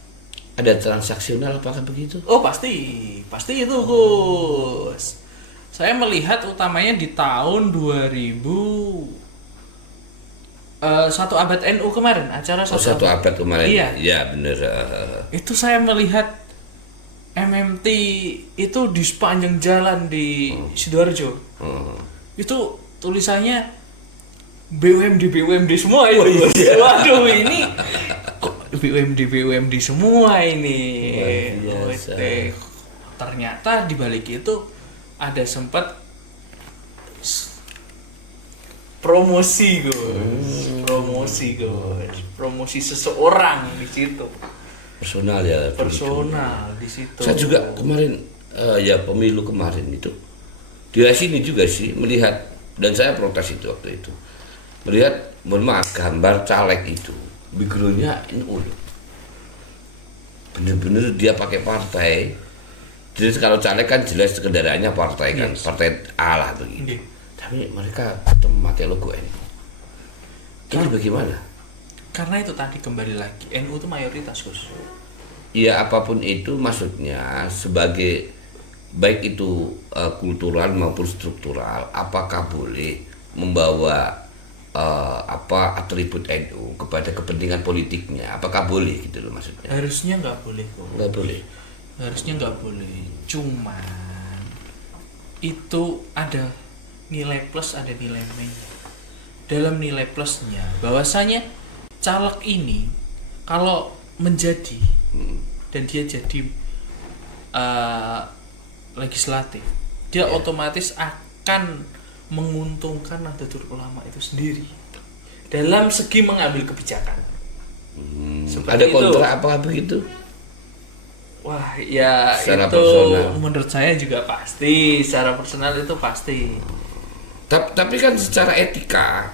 Ada transaksional apakah begitu? Oh pasti itu Gus. Saya melihat utamanya di tahun 2000 satu abad NU kemarin, acara satu abad kemarin. Iya. Ya benar. Itu saya melihat MMT itu di sepanjang jalan di Sidoarjo. Itu tulisannya BUMD semua itu. Waduh, ini kok BUMD semua ini. Ternyata di balik itu ada sempat promosi Gus. Promosi seseorang di situ. Personal ya. Personal di situ. Saya juga kemarin ya pemilu kemarin itu di sini juga sih melihat, dan saya protes itu waktu itu. Melihat, mohon maaf, gambar caleg itu backgroundnya NU. Bener-bener dia pakai partai. Jadi kalau caleg kan jelas kendaraannya partai kan, partai A lah begitu. Tapi mereka tetap memakai logo NU. Ini bagaimana? Karena itu tadi kembali lagi, NU itu mayoritas Gus. Ya apapun itu, maksudnya sebagai baik itu kultural maupun struktural, apakah boleh membawa atribut NU kepada kepentingan politiknya? Apakah boleh gitu loh maksudnya? Harusnya nggak boleh kok. Nggak boleh. Harusnya nggak boleh. Cuman itu ada nilai plus, ada nilai minus. Dalam nilai plusnya, bahwasanya caleg ini kalau menjadi dan dia jadi legislatif, dia otomatis akan menguntungkan Nahdlatul Ulama itu sendiri dalam segi mengambil kebijakan. Ada kontra apa begitu? Wah, ya secara itu personal. Menurut saya juga pasti, secara personal itu pasti. Tapi kan secara etika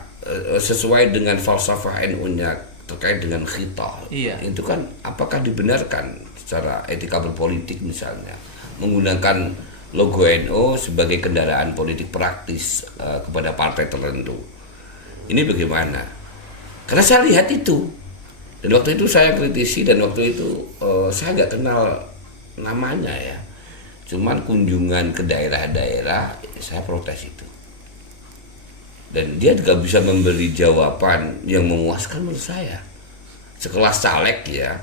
sesuai dengan falsafah NU-nya terkait dengan khital. Iya. Itu kan apakah dibenarkan secara etika berpolitik misalnya menggunakan logo NU sebagai kendaraan politik praktis kepada partai tertentu. Ini bagaimana? Karena saya lihat itu. Dan waktu itu saya kritisi, dan waktu itu saya nggak kenal namanya ya. Cuman kunjungan ke daerah-daerah saya protes itu. Dan dia juga bisa memberi jawaban yang memuaskan menurut saya. Sekelas caleg ya,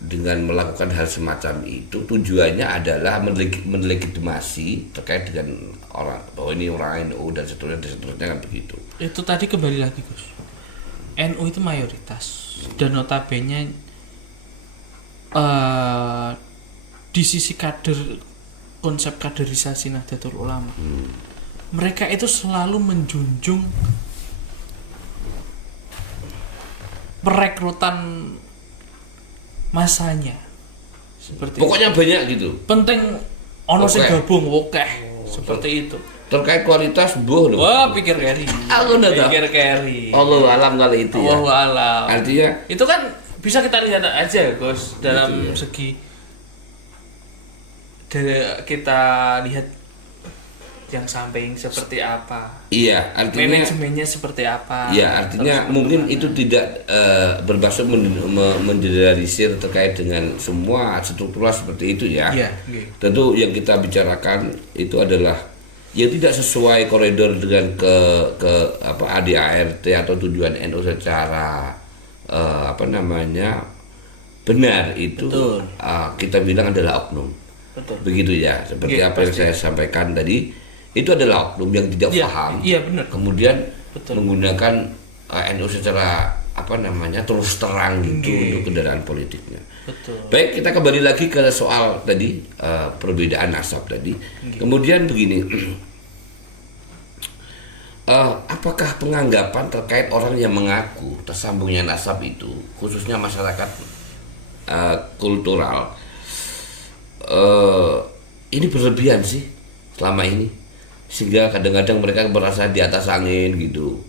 dengan melakukan hal semacam itu tujuannya adalah melegitimasi terkait dengan orang bahwa ini orang NU dan seterusnya kan begitu. Itu tadi kembali lagi Gus, NU itu mayoritas dan notabene di sisi kader, konsep kaderisasi Nahdlatul Ulama, mereka itu selalu menjunjung perekrutan masanya seperti pokoknya itu. Banyak gitu. Penting ono sing gabung seperti itu. Terkait kualitas loh. Wah, pikir carry. Aku udah tahu. Pikir carry. Allah alam kali itu ya. Allah alam. Artinya itu kan bisa kita lihat aja Gus dalam gitu ya. segi kita lihat yang samping seperti apa. Iya, artinya manajemennya seperti apa. Iya, artinya mungkin itu tidak bermaksud mengeneralisir terkait dengan semua struktural seperti itu ya. Iya, tentu yang kita bicarakan itu adalah ya tidak sesuai koridor dengan ke ADART atau tujuan NU secara apa namanya benar itu Betul. kita bilang adalah oknum. Betul. Begitu ya, seperti Iya, apa yang pasti. saya sampaikan tadi, itu adalah oknum yang tidak Iya, paham. iya, benar. Kemudian Betul. menggunakan NU secara apa namanya terus terang gitu Iya. untuk kendaraan politiknya. Betul. Baik, kita kembali lagi ke soal tadi perbedaan nasab tadi. Kemudian begini, apakah penganggapan terkait orang yang mengaku tersambungnya nasab itu, khususnya masyarakat kultural, ini berlebihan sih selama ini, sehingga kadang-kadang mereka merasa di atas angin gitu?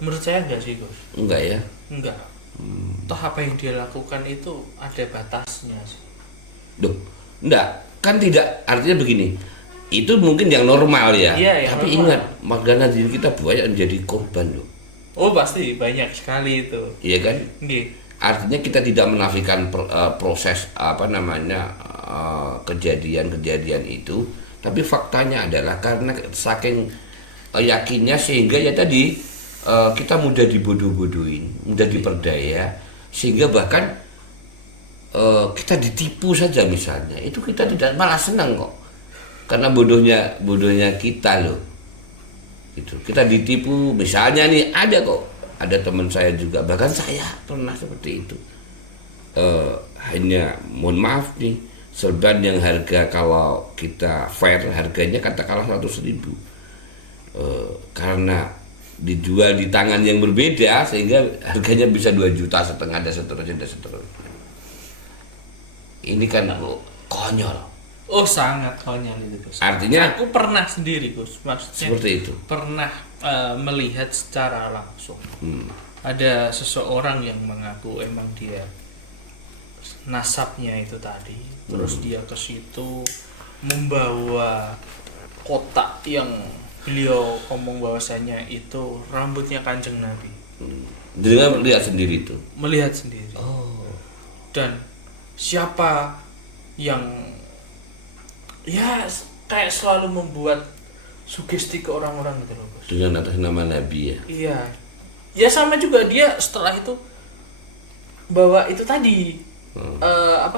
Menurut saya enggak sih, Gus. Enggak ya? Enggak. Toh apa yang dia lakukan itu ada batasnya sih. Duh, enggak, kan tidak, artinya begini, itu mungkin yang normal ya. Iya, yang tapi normal. ingat, Magdalena diri kita banyak menjadi korban loh. Oh, pasti banyak sekali itu. Iya kan? Nggih. Artinya kita tidak menafikan proses apa namanya kejadian-kejadian itu, tapi faktanya adalah karena saking yakinnya sehingga ya tadi kita mudah dibodoh-bodohin, mudah diperdaya, sehingga bahkan kita ditipu saja misalnya, itu kita tidak malah senang kok, karena bodohnya kita loh, gitu. Kita ditipu misalnya nih, ada teman saya juga, bahkan saya pernah seperti itu. Hanya mohon maaf nih, serban yang harga kalau kita fair harganya katakanlah 100.000, karena dijual di tangan yang berbeda sehingga harganya bisa 2,5 juta dan seterusnya. Ini kan konyol. Oh, sangat konyol itu, Gus. Artinya Aku pernah sendiri, Gus. Maksudnya seperti itu. pernah melihat secara langsung. Ada seseorang yang mengaku emang dia nasabnya itu tadi, terus dia ke situ membawa kotak yang beliau ngomong bahwasanya itu rambutnya Kanjeng Nabi. Dengan lihat sendiri itu. Melihat sendiri. Dan siapa yang ya kayak selalu membuat sugesti ke orang-orang gitu loh, Bos. Dengan atas nama Nabi ya. Iya. Ya sama juga dia setelah itu bawa itu tadi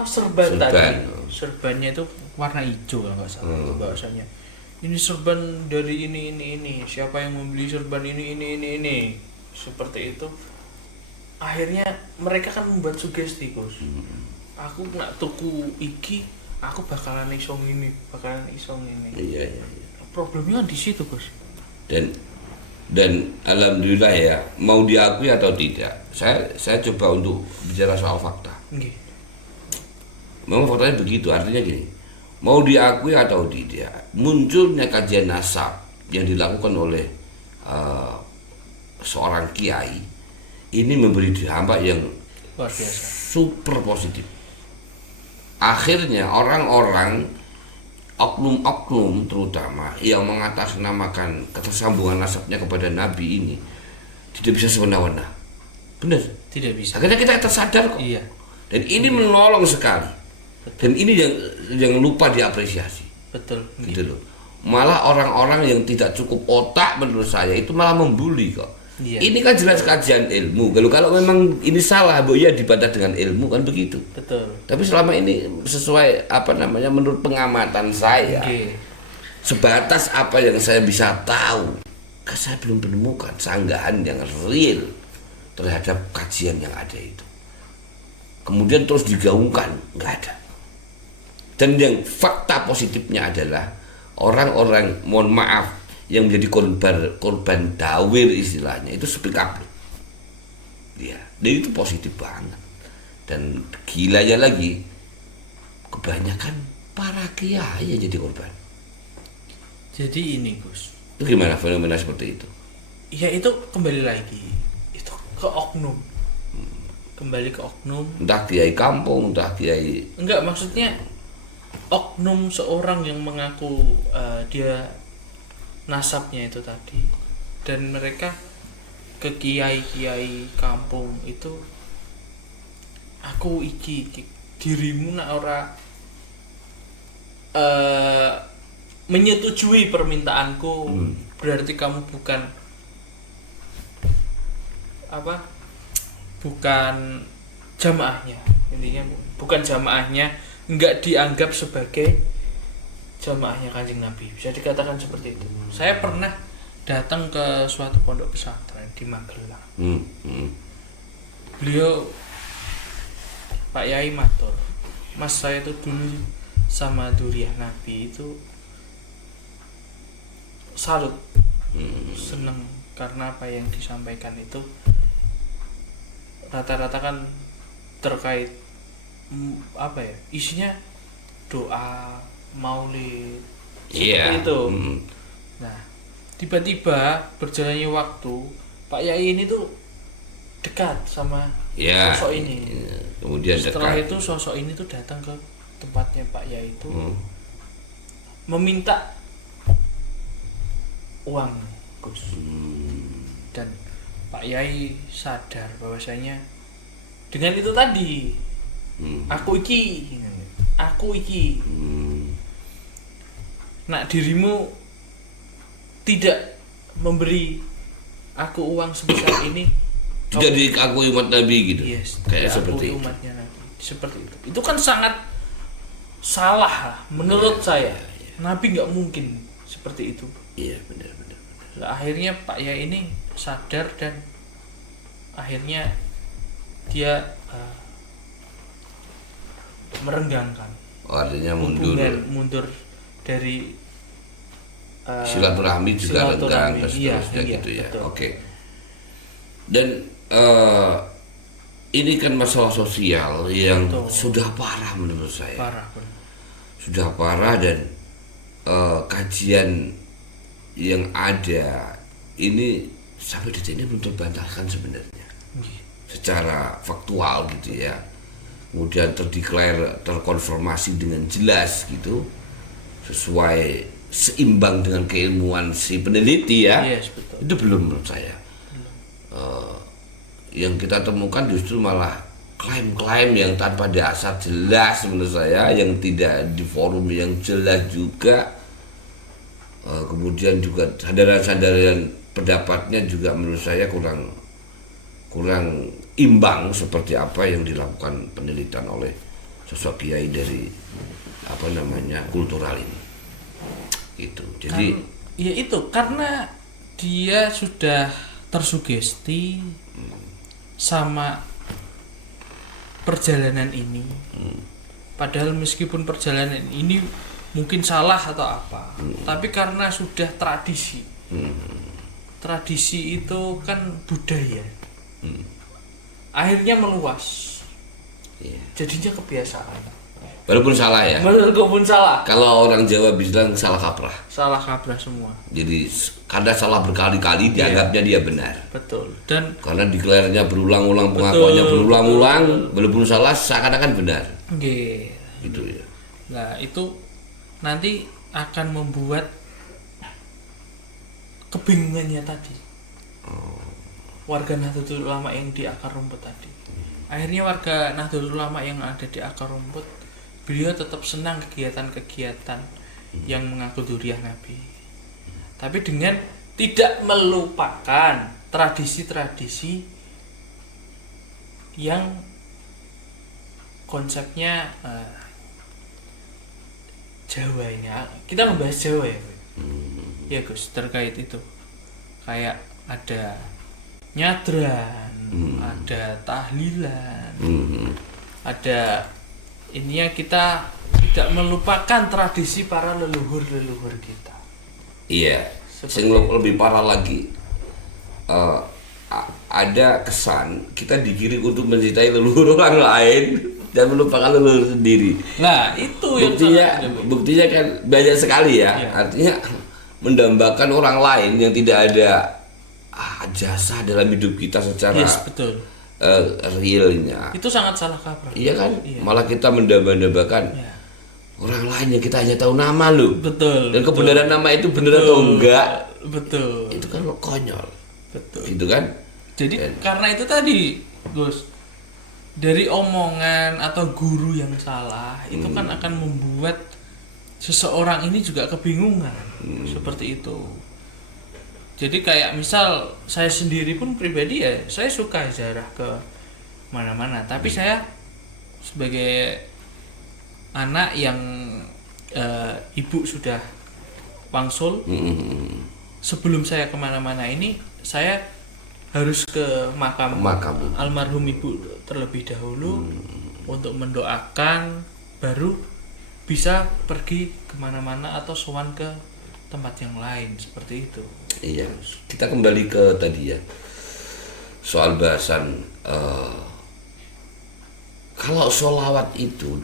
serban Serban. tadi. Serbannya itu warna hijau kalau nggak salah itu bahasanya. Ini serban dari ini. Siapa yang membeli serban ini. Seperti itu. Akhirnya mereka kan membuat sugesti, Gus. Aku nak tuku iki, aku bakalan iso ngene. Iya. Problemnya di situ, Gus. Dan alhamdulillah ya, mau diakui atau tidak, saya coba untuk bicara soal fakta. Nggih. Memang faktanya begitu, artinya gini, mau diakui atau tidak, munculnya kajian nasab yang dilakukan oleh seorang kiai ini memberi dampak yang Luar biasa. super positif. Akhirnya orang-orang, oknum-oknum terutama yang mengatasnamakan ketersambungan nasabnya kepada Nabi ini tidak bisa semena-mena. Benar. Tidak bisa. Akhirnya kita tersadar kok. Iya. Dan ini menolong sekali. Dan ini yang lupa diapresiasi. Betul. Gitu loh. Malah orang-orang yang tidak cukup otak menurut saya itu malah membuli kok. Iya. Ini kan jelas kajian ilmu. Kalau memang ini salah, bu ya dibantah dengan ilmu kan begitu. Betul. Tapi selama ini sesuai menurut pengamatan saya, Oke. sebatas apa yang saya bisa tahu, saya belum menemukan sanggahan yang real terhadap kajian yang ada itu. Kemudian terus digaungkan, nggak ada. Dan yang fakta positifnya adalah orang-orang, mohon maaf, yang menjadi korban dawir istilahnya itu speak up. Ya, dan itu positif banget. Dan gilanya lagi, kebanyakan para kiai yang jadi korban. Jadi ini, Gus. Itu gimana fenomena seperti itu? Ya itu kembali lagi. Itu ke oknum. Kembali ke oknum. Entah kiai kampung, entah kiai. Enggak, maksudnya oknum seorang yang mengaku dia nasabnya itu tadi, dan mereka ke kiai-kiai kampung itu, aku iki dirimu nak ora menyetujui permintaanku, berarti kamu bukan jamaahnya, intinya bukan jamaahnya, nggak dianggap sebagai jamaahnya Kanjeng Nabi, bisa dikatakan seperti itu. Saya pernah datang ke suatu pondok pesantren di Magelang. Beliau Pak Yai matur, Mas, saya itu dulu sama Duriah Nabi itu salut, seneng karena apa yang disampaikan itu rata-rata kan terkait apa ya, isinya doa, maulid, seperti itu. Nah, tiba-tiba berjalannya waktu, Pak Yai ini tuh dekat sama sosok ini. Kemudian setelah dekat. itu sosok ini tuh datang ke tempatnya Pak Yai itu, meminta uang, Gus. Dan Pak Yai sadar bahwasanya dengan itu tadi, aku iki, nak dirimu tidak memberi aku uang sebesar ini, Tidak diakui umat Nabi gitu. yes, Kayak tidak seperti akui itu. umatnya Nabi. Seperti itu. Itu kan sangat salah lah, menurut saya. Nabi nggak mungkin seperti itu. Iya, benar. Nah, akhirnya Pak Yai ini sadar dan akhirnya dia merenggangkan Artinya mundur dari silaturahmi juga renggang dan iya, seterusnya gitu ya. betul. Oke. Dan ini kan masalah sosial yang Betul. sudah parah menurut saya. Parah benar. Sudah parah dan kajian yang ada ini sampai detik ini belum terbantahkan sebenarnya. Secara faktual gitu ya. Kemudian terkonfirmasi dengan jelas gitu, sesuai seimbang dengan keilmuan si peneliti ya. Yes, betul. Itu belum menurut saya. Yang kita temukan justru malah klaim-klaim yang tanpa dasar jelas menurut saya, yang tidak di forum yang jelas juga. Kemudian juga sandaran-sandaran pendapatnya juga menurut saya kurang imbang seperti apa yang dilakukan penelitian oleh sosok kiai dari kultural ini. Gitu. Jadi ya itu karena dia sudah tersugesti sama perjalanan ini. Padahal meskipun perjalanan ini mungkin salah atau apa, tapi karena sudah tradisi. Tradisi itu kan budaya. Akhirnya meluas. iya. Jadinya kebiasaan. Walaupun salah ya. Walaupun salah. Kalau orang Jawa bilang salah kaprah. Salah kaprah semua. Jadi karena salah berkali-kali dianggapnya dia benar. Betul. Dan Karena deklarasinya berulang-ulang, pengakuannya berulang-ulang, walaupun salah seakan-akan benar. Gitu ya. Nah, itu nanti akan membuat kebingungannya tadi. Warga Nahdlatul Ulama yang di akar rumput tadi. Akhirnya warga Nahdlatul Ulama yang ada di akar rumput, beliau tetap senang kegiatan-kegiatan yang mengaku Duriah Nabi. Tapi dengan tidak melupakan tradisi-tradisi yang konsepnya Jawa ini. Kita membahas Jawa ya, ya Gus, terkait itu. Kayak ada nyadran, ada tahlilan, ada ininya, kita tidak melupakan tradisi para leluhur-leluhur kita. Iya. Sing lebih parah lagi, ada kesan kita digiring untuk mencintai leluhur orang lain dan melupakan leluhur sendiri. Nah, itu yang Buktinya kan banyak sekali ya. Iya. Artinya mendambakan orang lain yang tidak ada jasa dalam hidup kita secara betul. realnya. Itu sangat salah kaprah. Iya kan? Iya. Malah kita mendambakan orang lain yang kita hanya tahu nama loh. Betul. Dan kebenaran nama itu benar atau enggak? Betul. Itu kan konyol. Betul. Gitu kan? Jadi karena itu tadi, Gus, dari omongan atau guru yang salah itu kan akan membuat seseorang ini juga kebingungan. Seperti itu. Jadi kayak misal saya sendiri pun pribadi ya, saya suka ziarah ke kemana-mana. Tapi saya sebagai anak yang ibu sudah wangsul, sebelum saya kemana-mana ini saya harus ke makam almarhum ibu terlebih dahulu untuk mendoakan, baru bisa pergi kemana-mana atau sowan ke tempat yang lain seperti itu. Iya, kita kembali ke tadi ya, soal bahasan kalau sholawat itu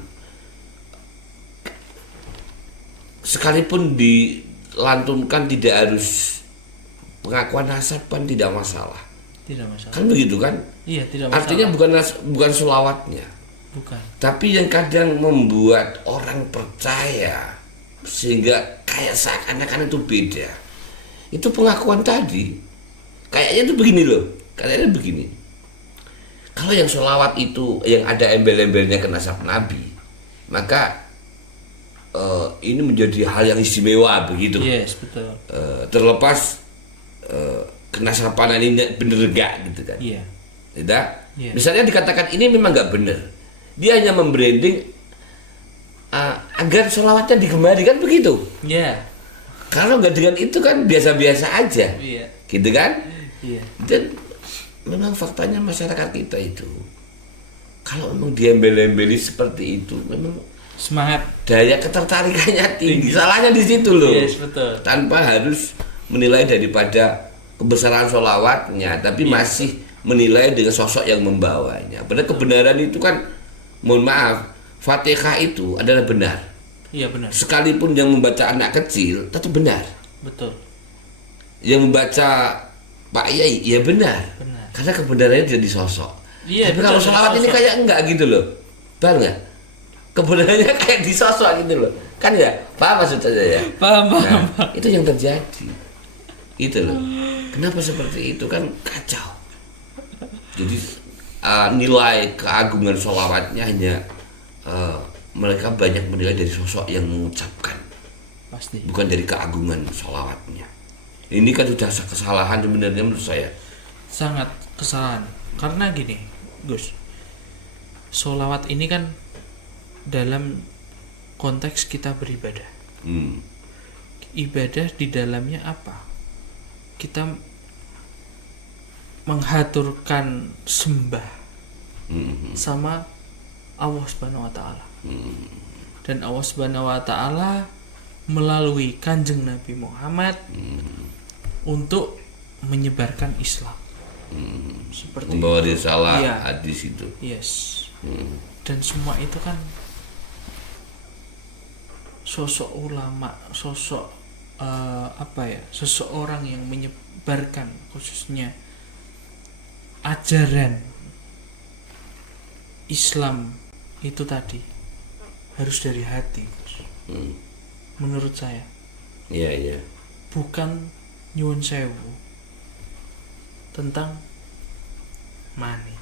sekalipun dilantunkan tidak harus pengakuan nasab kan tidak masalah. Tidak masalah. Kan begitu kan? Iya, tidak masalah. Artinya bukan sholawatnya. Bukan. Tapi yang kadang membuat orang percaya sehingga kayak seakan-akan itu beda. Itu pengakuan tadi. Kayaknya itu begini loh. Kayaknya begini. Kalau yang sholawat itu yang ada embel-embelnya ke nasab Nabi, maka ini menjadi hal yang istimewa begitu. Yes, betul. Terlepas kenasapan ini bener enggak gitu kan. Iya. Tidak? Iya. Misalnya dikatakan ini memang enggak bener. Dia hanya membranding agar sholawatnya digemari kan begitu. Iya. Kalau enggak dengan itu kan biasa-biasa aja. Iya. Gitu kan? Iya. Dan memang faktanya masyarakat kita itu kalau memang diembel-embeli seperti itu memang Semangat. daya ketertarikannya tinggi. Salahnya di situ loh. Yes, betul. Tanpa harus menilai daripada kebesaran sholawatnya, tapi masih menilai dengan sosok yang membawanya. Padahal kebenaran itu kan, mohon maaf, Fatihah itu adalah benar. Iya, benar. Sekalipun yang membaca anak kecil tetap benar. Betul. Yang membaca Pak Yai ya benar. Benar. Karena kebenarannya jadi sosok. Iya, tapi betul, kalau sholawat ini sosok. kayak enggak gitu loh. Paham nggak? Kebenarannya kayak di sosok gitu loh. Kan ya? Paham maksud saya ya? Paham. Nah, itu yang terjadi. Itu loh. Kenapa seperti itu kan kacau. Jadi nilai keagungan sholawatnya hanya mereka banyak menilai dari sosok yang mengucapkan, Pasti. bukan dari keagungan sholawatnya. Ini kan sudah kesalahan sebenarnya menurut saya. Sangat kesalahan. Karena gini, Gus. Sholawat ini kan dalam konteks kita beribadah. Ibadah di dalamnya apa? Kita menghaturkan sembah sama Allah Subhanahu wa taala. Dan Allah Subhanahu wa taala melalui Kanjeng Nabi Muhammad untuk menyebarkan Islam. Seperti Membawa itu. risalah Iya. hadis itu. Yes. Dan semua itu kan sosok ulama, sosok seseorang yang menyebarkan khususnya ajaran Islam itu tadi harus dari hati, Gus. Menurut saya. Iya, iya. Bukan nyuwun sewu tentang money.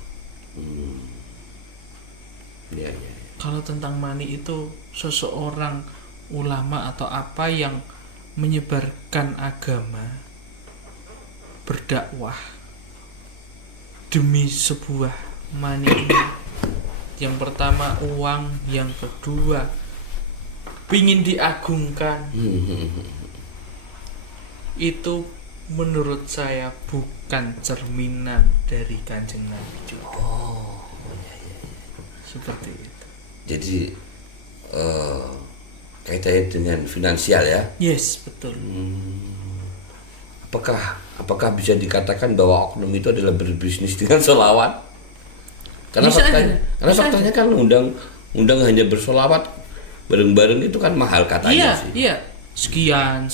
Iya, iya. Kalau tentang money itu seseorang ulama atau apa yang menyebarkan agama, berdakwah demi sebuah money ini. Yang pertama uang, yang kedua pingin diagungkan. Itu menurut saya bukan cerminan dari Kanjeng Nabi juga. Seperti itu. Jadi kaitannya dengan finansial ya. Yes, betul. Apakah bisa dikatakan bahwa oknum itu adalah berbisnis dengan sholawat? Karena Bisa faktanya kan undang hanya bersolawat bareng-bareng itu kan mahal katanya sih. Iya. Sekian.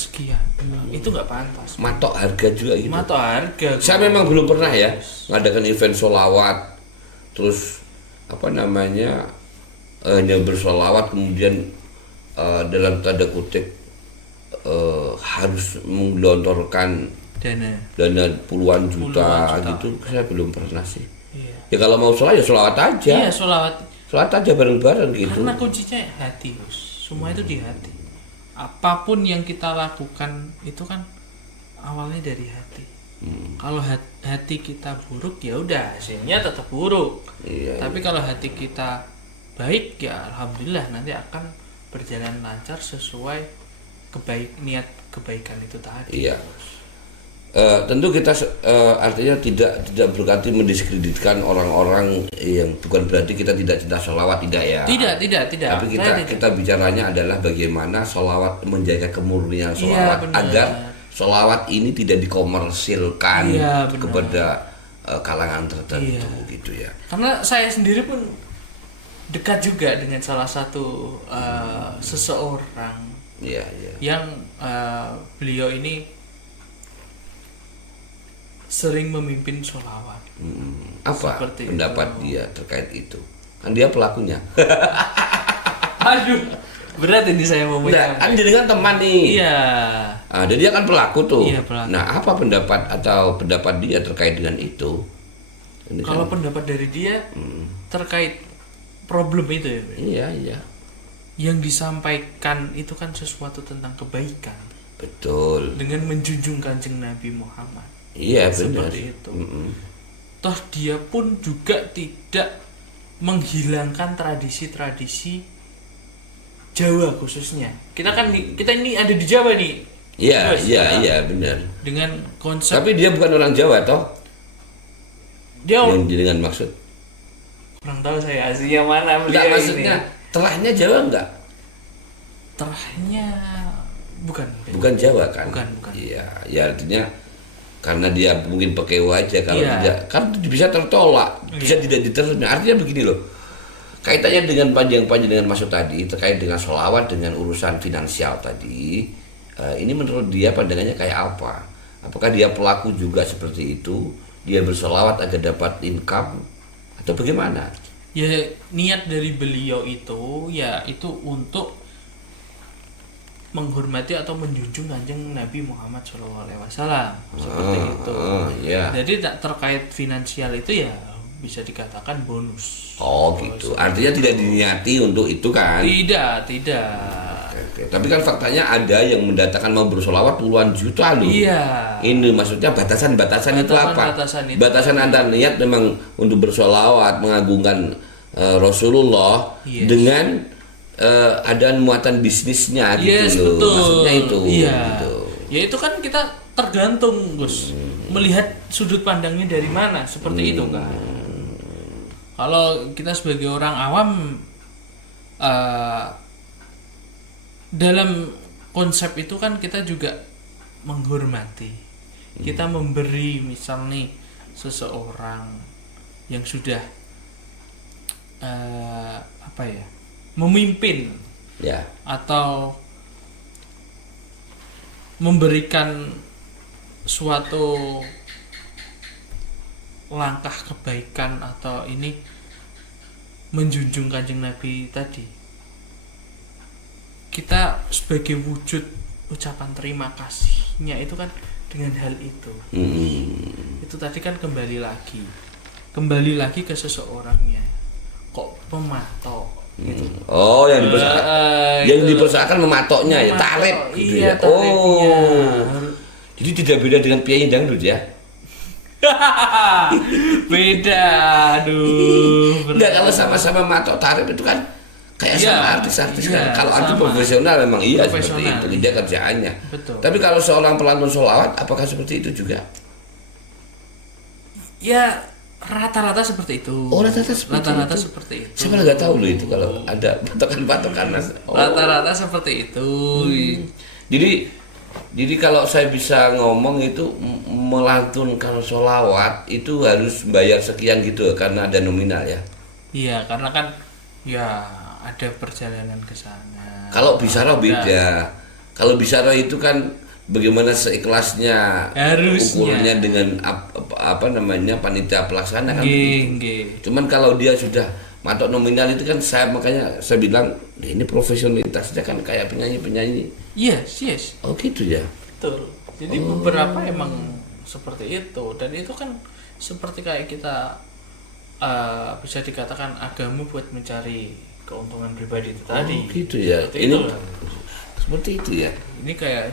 Itu nggak pantas. Matok harga juga gitu. Matok harga. Saya memang belum pernah ya ngadakan event sholawat, terus hanya bersolawat kemudian dalam tanda kutip harus menggelontorkan dana puluhan juta gitu. Saya belum pernah sih. Iya. Ya kalau mau sholat ya sholawat aja. Iya, sholawat. Sholat aja bareng-bareng gitu. Karena kuncinya hati, Gus. Semua itu di hati. Apapun yang kita lakukan itu kan awalnya dari hati. Kalau hati kita buruk ya udah hasilnya tetap buruk. Iya. Tapi kalau hati kita baik ya alhamdulillah nanti akan berjalan lancar sesuai niat kebaikan itu tadi. Iya. Tentu kita artinya tidak berarti mendiskreditkan orang-orang yang bukan berarti kita tidak cinta sholawat, tidak ya. Tidak. Tapi kita bicaranya adalah bagaimana sholawat menjaga kemurnian Iya, sholawat benar. agar sholawat ini tidak dikomersilkan Iya, benar. kepada kalangan tertentu gitu ya. Karena saya sendiri pun dekat juga dengan salah satu seseorang Iya. yang beliau ini sering memimpin sholawat. Apa Seperti pendapat itu. dia terkait itu? Kan dia pelakunya. Aduh, berat ini saya mau Nah, kan jadi kan teman nih. Iya. Jadi dia kan pelaku tuh. Iya, pelaku. Nah, apa pendapat dia terkait dengan itu? Ini Kalau kan- pendapat dari dia terkait problem itu ya, Iya. yang disampaikan itu kan sesuatu tentang kebaikan Betul. dengan menjunjung kanjeng Nabi Muhammad. Iya, benar. Seperti itu. Toh dia pun juga tidak menghilangkan tradisi-tradisi Jawa khususnya. Kita ini ada di Jawa nih. Iya, Bos, iya, benar. Dengan konsep Tapi dia bukan orang Jawa toh? dia Yang dengan maksud. kurang tahu saya aslinya mana Enggak, beliau maksudnya ini. terahnya Jawa enggak? Terahnya bukan. Bukan Jawa kan? Bukan. Iya, ya artinya karena dia mungkin pakai aja kalau Iya. tidak kan bisa tertolak, bisa tidak diterima. Artinya begini loh. Kaitannya dengan panjang-panjang dengan maksud tadi terkait dengan sholawat dengan urusan finansial tadi, ini menurut dia pandangannya kayak apa? Apakah dia pelaku juga seperti itu? Dia bersolawat agar dapat income atau bagaimana? Ya niat dari beliau itu ya itu untuk menghormati atau menjunjung kanjeng Nabi Muhammad SAW seperti itu. Iya. Jadi tak terkait finansial itu ya bisa dikatakan bonus. Oh gitu. Artinya tidak diniati untuk itu kan? Tidak. Oke. Tapi kan faktanya ada yang mendatangkan mau bersolawat puluhan juta loh. Iya. Ini maksudnya batasan-batasan itu apa? Batasan itu. Batasan antara niat memang untuk bersolawat mengagungkan Rasulullah Yes. dengan ada muatan bisnisnya Yes, gitu loh. betul. Maksudnya itu. Iya. Gitu. Ya itu kan kita tergantung, Gus. Melihat sudut pandangnya dari mana, seperti itu kan. Kalau kita sebagai orang awam dalam konsep itu kan kita juga menghormati. Kita memberi misal nih seseorang yang sudah memimpin Ya. atau memberikan suatu langkah kebaikan atau ini menjunjung kanjeng Nabi tadi, kita sebagai wujud ucapan terima kasihnya itu kan dengan hal itu. Itu tadi kan kembali lagi ke seseorangnya, kok pematok gitu. Oh, yang dipersyaratkan mematoknya ya, tarif gitu Iya, ya. tarifnya. Jadi tidak beda dengan penyanyi dangdut ya. Beda, aduh. Enggak, kalau sama-sama matok tarif itu kan kayak Iya, sama artis-artis iya, kan. Kalau artis sama. profesional memang iya seperti Profesional, itu, dia kerjaannya. Betul. Tapi kalau seorang pelantun sholawat, apakah seperti itu juga? Ya rata-rata seperti itu. Oh, rata-rata seperti itu. seperti itu. Saya malah nggak tahu loh itu kalau ada patokan-patokan mas. Oh. Rata-rata seperti itu. Jadi kalau saya bisa ngomong itu melantunkan sholawat itu harus bayar sekian gitu karena ada nominal ya. Iya, karena kan ya ada perjalanan ke sana. Kalau bisyarah beda. Kalau bisyarah itu kan bagaimana seikhlasnya, Harusnya. ukurnya dengan apa namanya panitia pelaksana kan. Nggih. Cuman kalau dia sudah matok nominal itu kan makanya saya bilang ini profesionalitasnya kan kayak penyanyi-penyanyi. Yes. Oh gitu ya. Betul. Jadi beberapa emang seperti itu dan itu kan seperti kayak kita bisa dikatakan agama buat mencari keuntungan pribadi itu tadi. Gitu ya. Seperti Ini itu. seperti itu ya. Ini kayak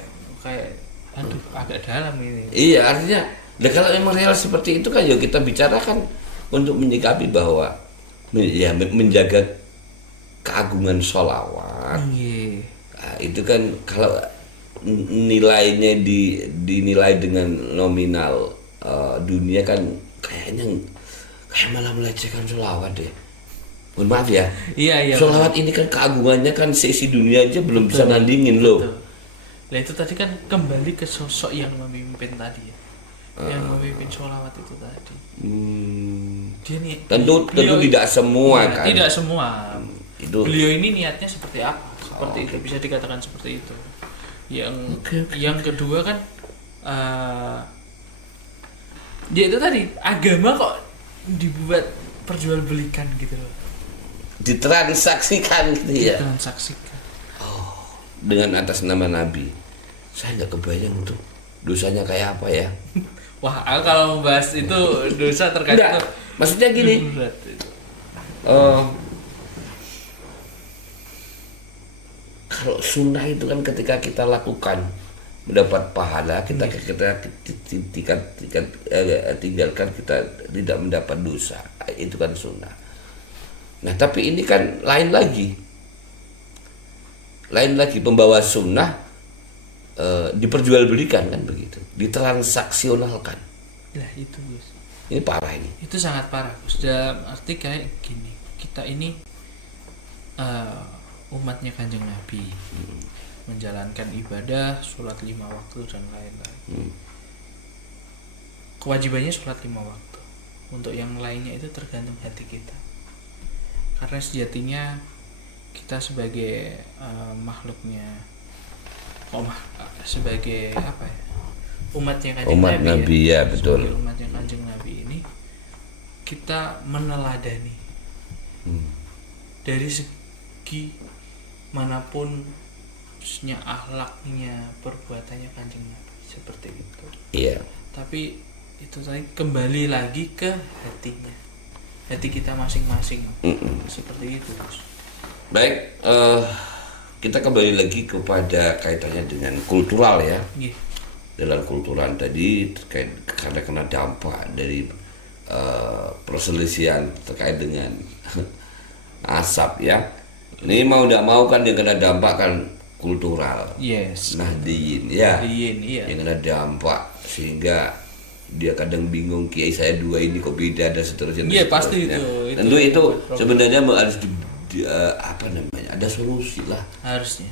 aduh agak dalam ini. Iya, artinya Nah kalau memang real seperti itu kan ya kita bicarakan untuk menyikapi bahwa ya menjaga keagungan sholawat. Nggih. Nah, itu kan kalau nilainya dinilai dengan nominal dunia kan kayaknya kayak malah melecehkan sholawat deh. Mohon maaf ya. Iya. Sholawat ini kan keagungannya kan seisi dunia aja belum bisa nandingin loh. Betul. Nah itu tadi kan kembali ke sosok yang memimpin tadi ya. Yang memimpin sholawat itu tadi. Dia nih Tentu beliau- tidak semua Iya, kan. Tidak semua. Itu Beliau ini niatnya seperti apa? Seperti itu bisa dikatakan seperti itu. Yang kedua kan ya itu tadi agama kok dibuat perjualbelikan gitu loh. ditransaksikan gitu ya. Transaksikan. Dengan atas nama Nabi. Saya nggak kebayang tuh dosanya kayak apa ya. Wah, kalau membahas itu dosa terkait Enggak, itu maksudnya gini. berat itu. Kalau sunnah itu kan ketika kita lakukan mendapat pahala, kita tinggalkan kita tidak mendapat dosa. Itu kan sunnah. Nah tapi ini kan lain lagi pembawa sunnah diperjualbelikan kan begitu, ditransaksionalkan. Lah itu Gus. Ini parah ini. Itu sangat parah Gus. Dalam arti kayak gini, kita ini umatnya Kanjeng Nabi, menjalankan ibadah, sholat 5 waktu dan lain-lain. Kewajibannya sholat 5 waktu. Untuk yang lainnya itu tergantung hati kita. Karena sejatinya kita sebagai makhluknya, sebagai apa ya? Umatnya Kanjeng Umat Nabi ya, betul. Sebagai umatnya Kanjeng Nabi ini kita meneladani dari segi manapun, khususnya akhlaknya, perbuatannya Kanjeng Nabi seperti itu. Iya. Tapi itu tadi kembali lagi ke hatinya, hati kita masing-masing. Seperti itu Gus. Baik, kita kembali lagi kepada kaitannya dengan kultural ya. Nggih. Dalam kultural tadi terkait karena kena dampak dari perselisihan terkait dengan asap ya. Ini mau tidak mau kan yang kena dampak kan kultural. Yes. Nahdiyin ya. Iya. Yang kena dampak sehingga dia kadang bingung, kiai saya dua ini kok beda dan seterusnya. Iya, pasti itu. Tentu itu problem. sebenarnya harus apa namanya, ada solusi lah Harusnya.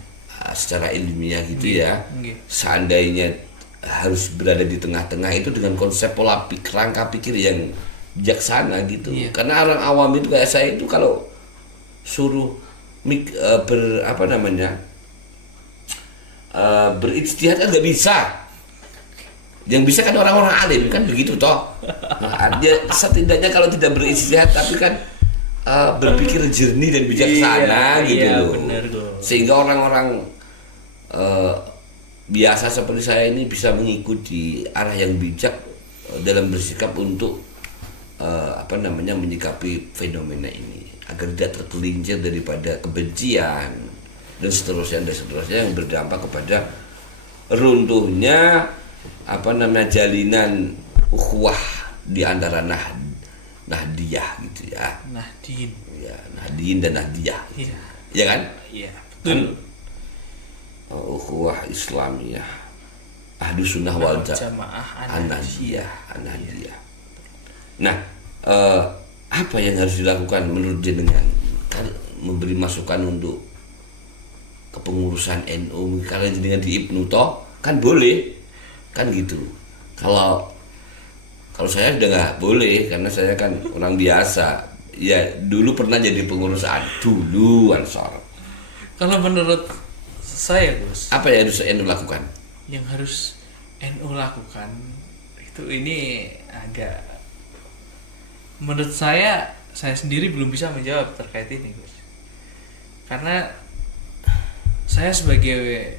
secara ilmiah gitu ya. Nggih. Seandainya harus berada di tengah-tengah itu dengan konsep pola pikir, rangka pikir yang bijaksana gitu. Iya. Karena orang awam itu kayak saya itu kalau suruh berijtihad kan nggak bisa. Yang bisa kan orang-orang alim kan begitu toh. Nah, setidaknya kalau tidak berijtihad tapi kan berpikir jernih dan bijaksana gitu iya, loh. bener, Go. Sehingga orang-orang biasa seperti saya ini bisa mengikuti arah yang bijak dalam bersikap untuk menyikapi fenomena ini agar tidak tergelincir daripada kebencian dan seterusnya yang berdampak kepada runtuhnya jalinan ukhuwah di antara Nahdiyah gitu ya. Nahdin. Ya, Nahdin dan Nahdiyah. Iya. Ya kan? Iya. Betul. Ukhuwah Islamiyah. Ahlus Sunnah wal Jamaah An-Nahdiyah. Nah, apa yang harus dilakukan menurut jenengan? Kan memberi masukan untuk kepengurusan NU, kalian jenengan di Ibnu toh kan boleh, kan gitu. Kalau saya udah nggak boleh karena saya kan orang biasa. Ya dulu pernah jadi pengurus dulu Ansor. Kalau menurut saya Gus, Apa yang harus NU lakukan? yang harus NU lakukan itu ini agak, menurut saya sendiri belum bisa menjawab terkait ini Gus. Karena saya sebagai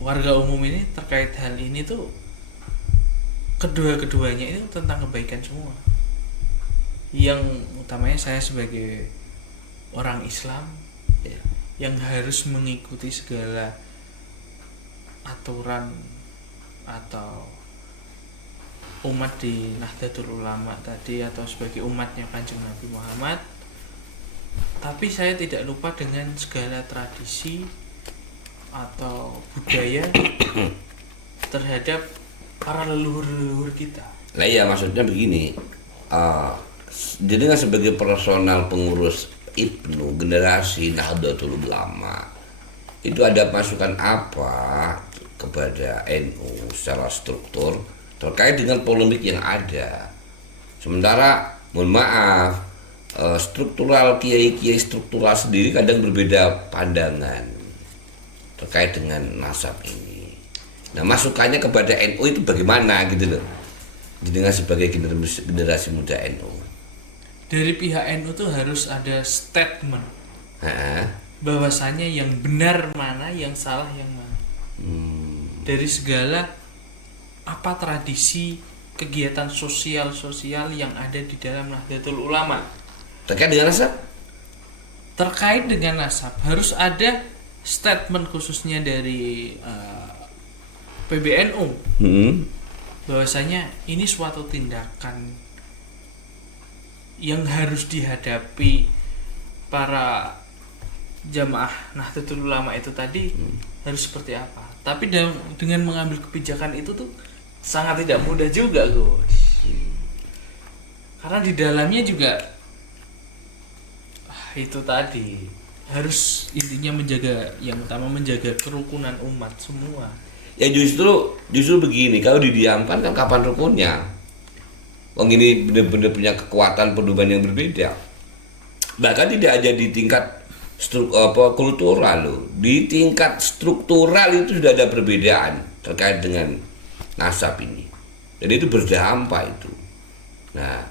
warga umum ini terkait hal ini tuh kedua-keduanya itu tentang kebaikan semua. Yang utamanya saya sebagai orang Islam yang harus mengikuti segala aturan atau umat di Nahdlatul Ulama tadi atau sebagai umatnya Kanjeng Nabi Muhammad, tapi saya tidak lupa dengan segala tradisi atau budaya terhadap para leluhur-leluhur kita. Nah iya, maksudnya begini, jadi kan sebagai personal pengurus IPNU generasi Nahdlatul Ulama itu ada masukan apa kepada NU secara struktur terkait dengan polemik yang ada. Sementara mohon maaf, struktural kiai-kiai struktural sendiri kadang berbeda pandangan terkait dengan nasab ini. Nah masukannya kepada NU itu bagaimana gitu loh, dengan sebagai generasi muda NU. Dari pihak NU tuh harus ada statement bahwasanya yang benar mana, yang salah yang mana. Dari segala apa tradisi kegiatan sosial yang ada di dalam Nahdlatul Ulama terkait dengan nasab. Terkait dengan nasab harus ada statement khususnya dari PBNU bahwasanya ini suatu tindakan yang harus dihadapi para jamaah Nahdlatul Ulama itu tadi harus seperti apa. Tapi dengan mengambil kebijakan itu tuh sangat tidak mudah juga, Gus. Karena di dalamnya juga itu tadi harus intinya menjaga, yang utama menjaga kerukunan umat semua. Ya justru begini, kalau didiamkan kan kapan rukunnya? Wong ini benar-benar punya kekuatan pedoman yang berbeda. Bahkan tidak aja di tingkat kultural loh, di tingkat struktural itu sudah ada perbedaan terkait dengan nasab ini. Jadi itu berdampak itu. Nah,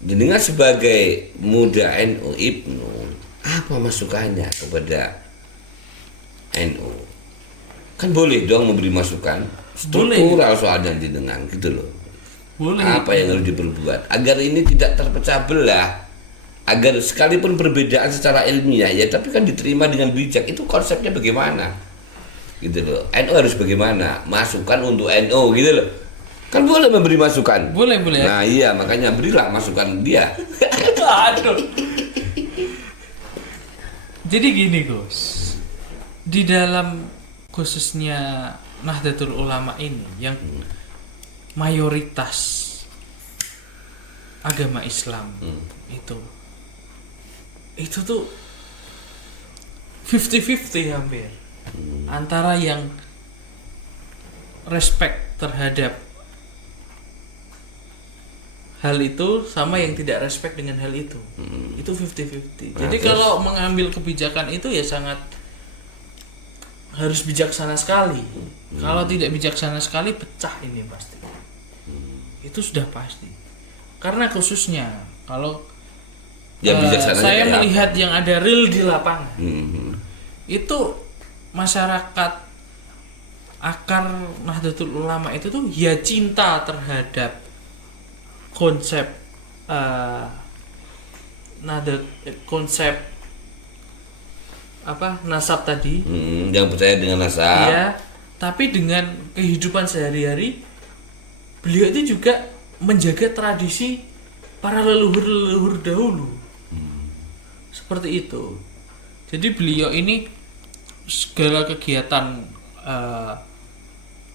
jenengan sebagai muda NU IPNU, apa masukannya kepada NU? Kan boleh dong memberi masukan struktural soalnya jenengan gitu loh. Boleh. Apa yang harus diperbuat agar ini tidak terpecah belah, agar sekalipun perbedaan secara ilmiah ya tapi kan diterima dengan bijak. Itu konsepnya bagaimana gitu loh. NU harus bagaimana, masukan untuk NU gitu loh. Kan boleh memberi masukan. Boleh. Nah iya, makanya berilah masukan dia. Aduh. Jadi gini, Gus. Di dalam khususnya Nahdlatul Ulama ini yang mayoritas agama Islam itu tuh 50-50 hampir. Antara yang respect terhadap hal itu sama yang tidak respect dengan hal itu. Itu 50-50. Jadi kalau mengambil kebijakan itu ya sangat harus bijaksana sekali. Kalau tidak bijaksana sekali pecah ini pasti. Itu sudah pasti. Karena khususnya kalau saya melihat yang ada real di lapangan, itu masyarakat akar Nahdlatul Ulama itu tuh ya cinta terhadap konsep konsep nasab tadi, yang percaya dengan nasab ya, tapi dengan kehidupan sehari-hari beliau itu juga menjaga tradisi para leluhur dahulu. Seperti itu. Jadi beliau ini segala kegiatan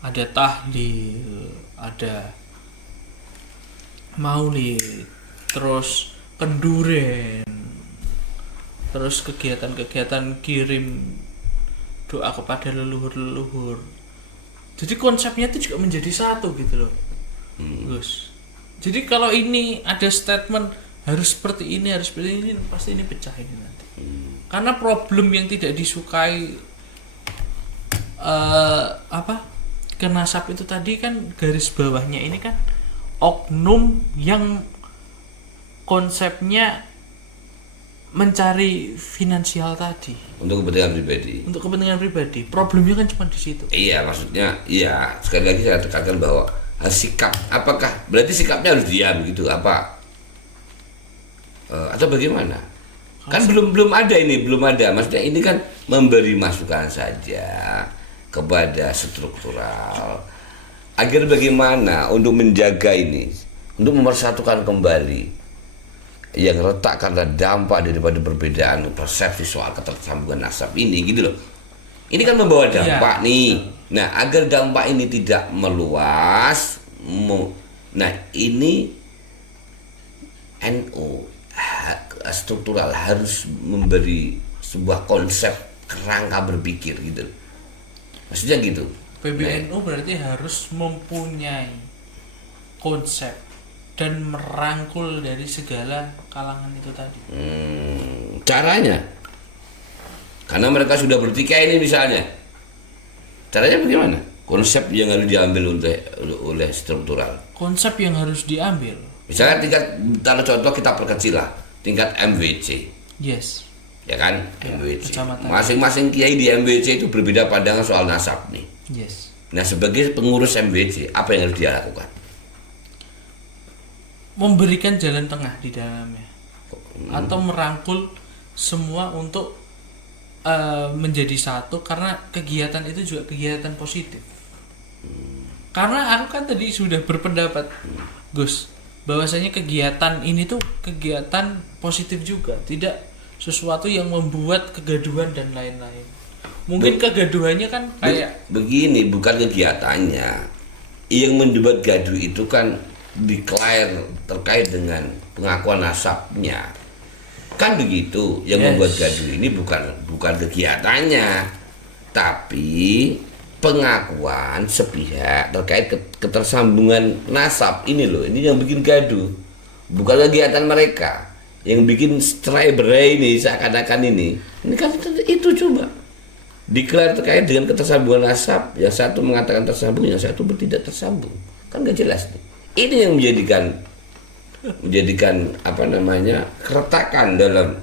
ada tahlil, ada maulid, terus kenduren, terus kegiatan-kegiatan kirim doa kepada leluhur. Jadi konsepnya itu juga menjadi satu gitu loh, Gus. Jadi kalau ini ada statement harus seperti ini, pasti ini pecah ini nanti. Karena problem yang tidak disukai kenasab itu tadi kan garis bawahnya ini kan oknum yang konsepnya mencari finansial tadi untuk kepentingan pribadi. Problemnya kan cuma di situ. Iya, maksudnya iya, sekali lagi saya tekankan bahwa sikap, apakah berarti sikapnya harus diam gitu apa atau bagaimana? Kan belum ada. Maksudnya ini kan memberi masukan saja kepada struktural. agar bagaimana untuk menjaga ini, untuk memersatukan kembali yang retak karena dampak daripada perbedaan persepsi soal ketersambungan nasab ini gitu loh. Ini kan membawa dampak nih. Nah, agar dampak ini tidak meluas, nah ini NU struktural harus memberi sebuah konsep kerangka berpikir gitu loh. Maksudnya gitu. PBNU berarti harus mempunyai konsep dan merangkul dari segala kalangan itu tadi. Caranya, karena mereka sudah bertikai ini misalnya, caranya bagaimana? Konsep yang harus diambil oleh struktural. Konsep yang harus diambil. Misalnya tingkat, taruh contoh kita perkecil lah, tingkat MWC. Yes. Ya kan, Ya, MWC. kecamatan. Masing-masing kiai di MWC itu berbeda pandangan soal nasab nih. Yes. Nah, sebagai pengurus MWC, apa yang harus dia lakukan? Memberikan jalan tengah di dalamnya. Atau merangkul semua untuk menjadi satu, karena kegiatan itu juga kegiatan positif. Karena aku kan tadi sudah berpendapat, Gus, bahwasanya kegiatan ini tuh kegiatan positif juga, tidak sesuatu yang membuat kegaduhan dan lain-lain. Mungkin kegaduhannya kan kayak begini, bukan kegiatannya. Yang membuat gaduh itu kan declare terkait dengan pengakuan nasabnya. Kan begitu. Yang membuat gaduh ini bukan kegiatannya, tapi pengakuan sepihak terkait ketersambungan nasab ini loh. Ini yang bikin gaduh. Bukan kegiatan mereka. Yang bikin cerai-berai ini seakan-akan ini kan itu coba declare terkait dengan ketersambungan nasab, yang satu mengatakan tersambung, yang satu tidak tersambung, kan gak jelas nih. Ini yang menjadikan apa namanya keretakan dalam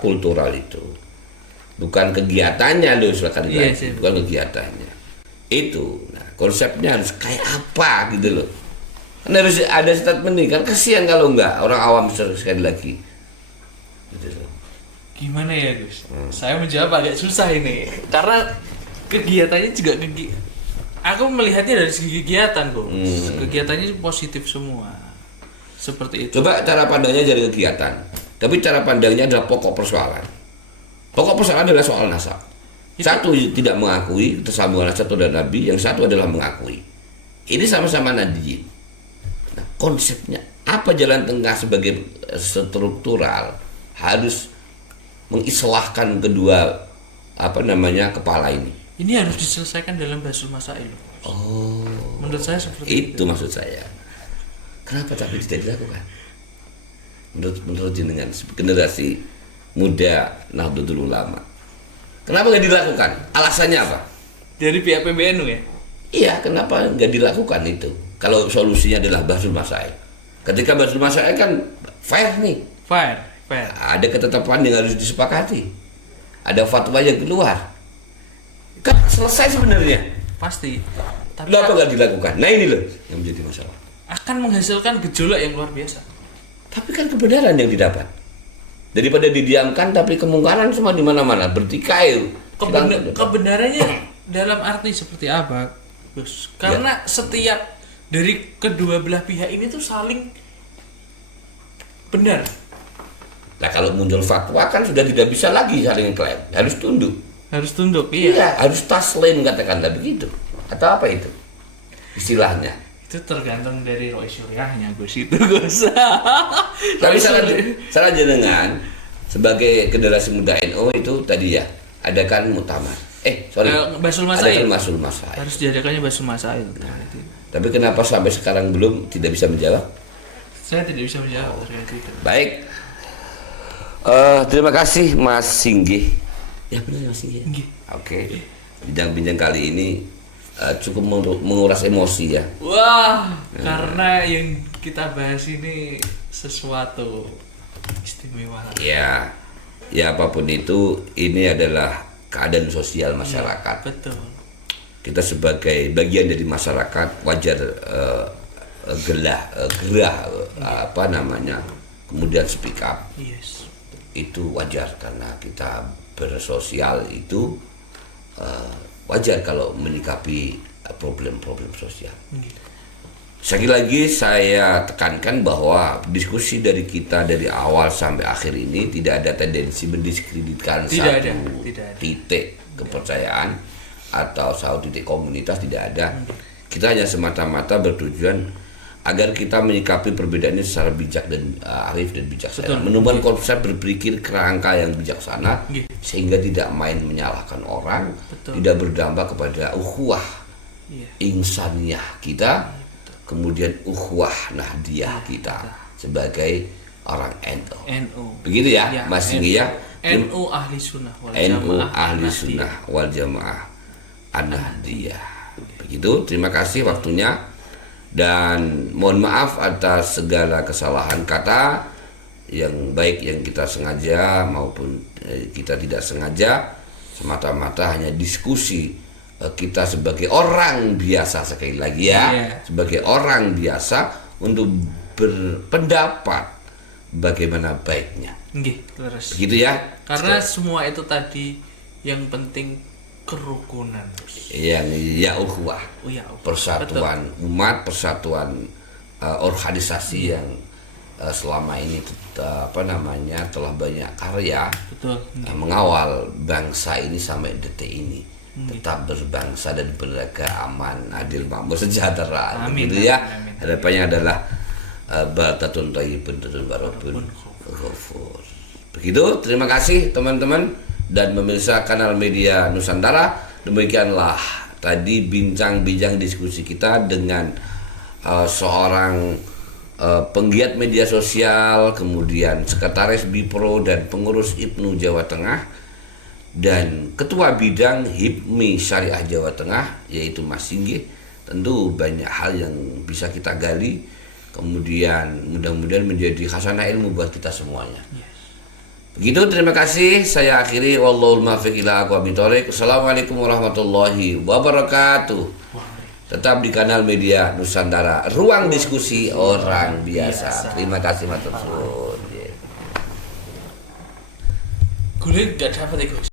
kultural itu, bukan kegiatannya loh, silakan bukan kegiatannya itu. Nah, konsepnya harus kayak apa gitu loh, kan harus ada statement nih, kan kasihan kalau enggak orang awam sekali lagi gitu loh. gimana ya, Gus? Saya menjawab agak susah ini karena kegiatannya juga aku melihatnya dari segi kegiatan kok. Kegiatannya positif semua. Seperti itu. Coba cara pandangnya dari kegiatan. Tapi cara pandangnya adalah pokok persoalan. Pokok persoalan adalah soal nasab. Satu tidak mengakui ketersambungan nasab dan Nabi, yang satu adalah mengakui. Ini sama-sama nadiyin. Nah, konsepnya apa jalan tengah sebagai struktural harus mengislahkan kedua kepala ini. Ini harus diselesaikan dalam Basul Masail. Oh, menurut saya seperti itu maksud saya. Kenapa tapi tidak dilakukan? Menurut jenengan generasi muda Nahdlatul Ulama, kenapa nggak dilakukan? Alasannya apa? Dari pihak PBNU ya? Iya, kenapa nggak dilakukan itu? Kalau solusinya adalah Basul Masail. Ketika Basul Masail kan fair nih. Fair. Ada ketetapan yang harus disepakati. Ada fatwa yang keluar. Kan selesai sebenarnya. Pasti. Tapi apa nggak dilakukan? Nah ini loh yang menjadi masalah. Akan menghasilkan gejolak yang luar biasa. Tapi kan kebenaran yang didapat. Daripada didiamkan, tapi kemungkaran semua di mana-mana bertikai. Kebenarannya dalam arti seperti apa, Gus? Karena setiap dari kedua belah pihak ini tuh saling benar. Nah, kalau muncul fatwa kan sudah tidak bisa lagi saling klaim, harus tunduk. Harus tunduk, iya. Harus taslim katakanlah begitu. Atau apa itu istilahnya? Itu tergantung dari Roy Syuriahnya, Gus, itu Gus. Tapi salah jenengan sebagai generasi muda NU itu tadi ya, adakan muktamar. Basul Masail. Adakan Basul Masail. Harus diadakannya Basul Masail. Tapi kenapa sampai sekarang belum tidak bisa menjawab? Saya tidak bisa menjawab terkait itu. Baik. Terima kasih Mas Singgih. Ya benar Mas Singgih. Oke. Bincang-bincang kali ini cukup menguras emosi ya. Wah, karena yang kita bahas ini sesuatu istimewa. Ya apapun itu, ini adalah keadaan sosial masyarakat. Ya, betul. Kita sebagai bagian dari masyarakat wajar gerah kemudian speak up. Yes. Itu wajar karena kita bersosial itu wajar kalau menyikapi problem-problem sosial. Nggih. Sekali lagi saya tekankan bahwa diskusi dari kita dari awal sampai akhir ini tidak ada tendensi mendiskreditkan Tidak satu ada, tidak ada. titik kepercayaan atau satu titik komunitas, tidak ada. Kita hanya semata-mata bertujuan agar kita menyikapi perbedaan ini secara bijak dan arif dan bijaksana. Betul. Menemukan konsep berpikir kerangka yang bijaksana Nggih. sehingga tidak main menyalahkan orang, Betul. tidak berdampak kepada ukhuwah Iya. insaniyah kita, kemudian ukhuwah nahdiyah kita sebagai orang NU. NU. Begitu ya, Ya, Mas Singgi ya. NU ahli sunnah wal NU jamaah ahli Nahdiyah. sunnah wal jamaah an-nahdiyah. Begitu, terima kasih waktunya dan mohon maaf atas segala kesalahan kata yang baik yang kita sengaja maupun kita tidak sengaja, semata-mata hanya diskusi kita sebagai orang biasa, sekali lagi ya, sebagai orang biasa untuk berpendapat bagaimana baiknya. Nggih, leres. Begitu ya. Karena semua itu tadi yang penting kerukunan. Yang ya ukhuwah, Oh ya, persatuan umat, persatuan organisasi yang selama ini telah banyak karya betul. mengawal bangsa ini sampai detik ini tetap berbangsa dan beragama aman, adil, makmur, sejahtera. Amin, Begitu ya. amin, amin. Harapannya adalah baldatun thayyibun warabun ghafur. Begitu, terima kasih teman-teman dan pemirsa kanal media Nusantara. Demikianlah tadi bincang-bincang diskusi kita dengan seorang penggiat media sosial, kemudian sekretaris Bipro dan pengurus IPNU Jawa Tengah, dan ketua bidang HIPMI Syariah Jawa Tengah, yaitu Mas Singgi. Tentu banyak hal yang bisa kita gali, kemudian mudah-mudahan menjadi khasanah ilmu buat kita semuanya. Begitu, terima kasih. Saya akhiri, wallahul muwaffiq ila aqwamit thoriq. Assalamualaikum warahmatullahi wabarakatuh. Tetap di kanal media Nusantara, ruang diskusi orang biasa. Terima kasih matur suwun. Gue gak dapat ya, Gus.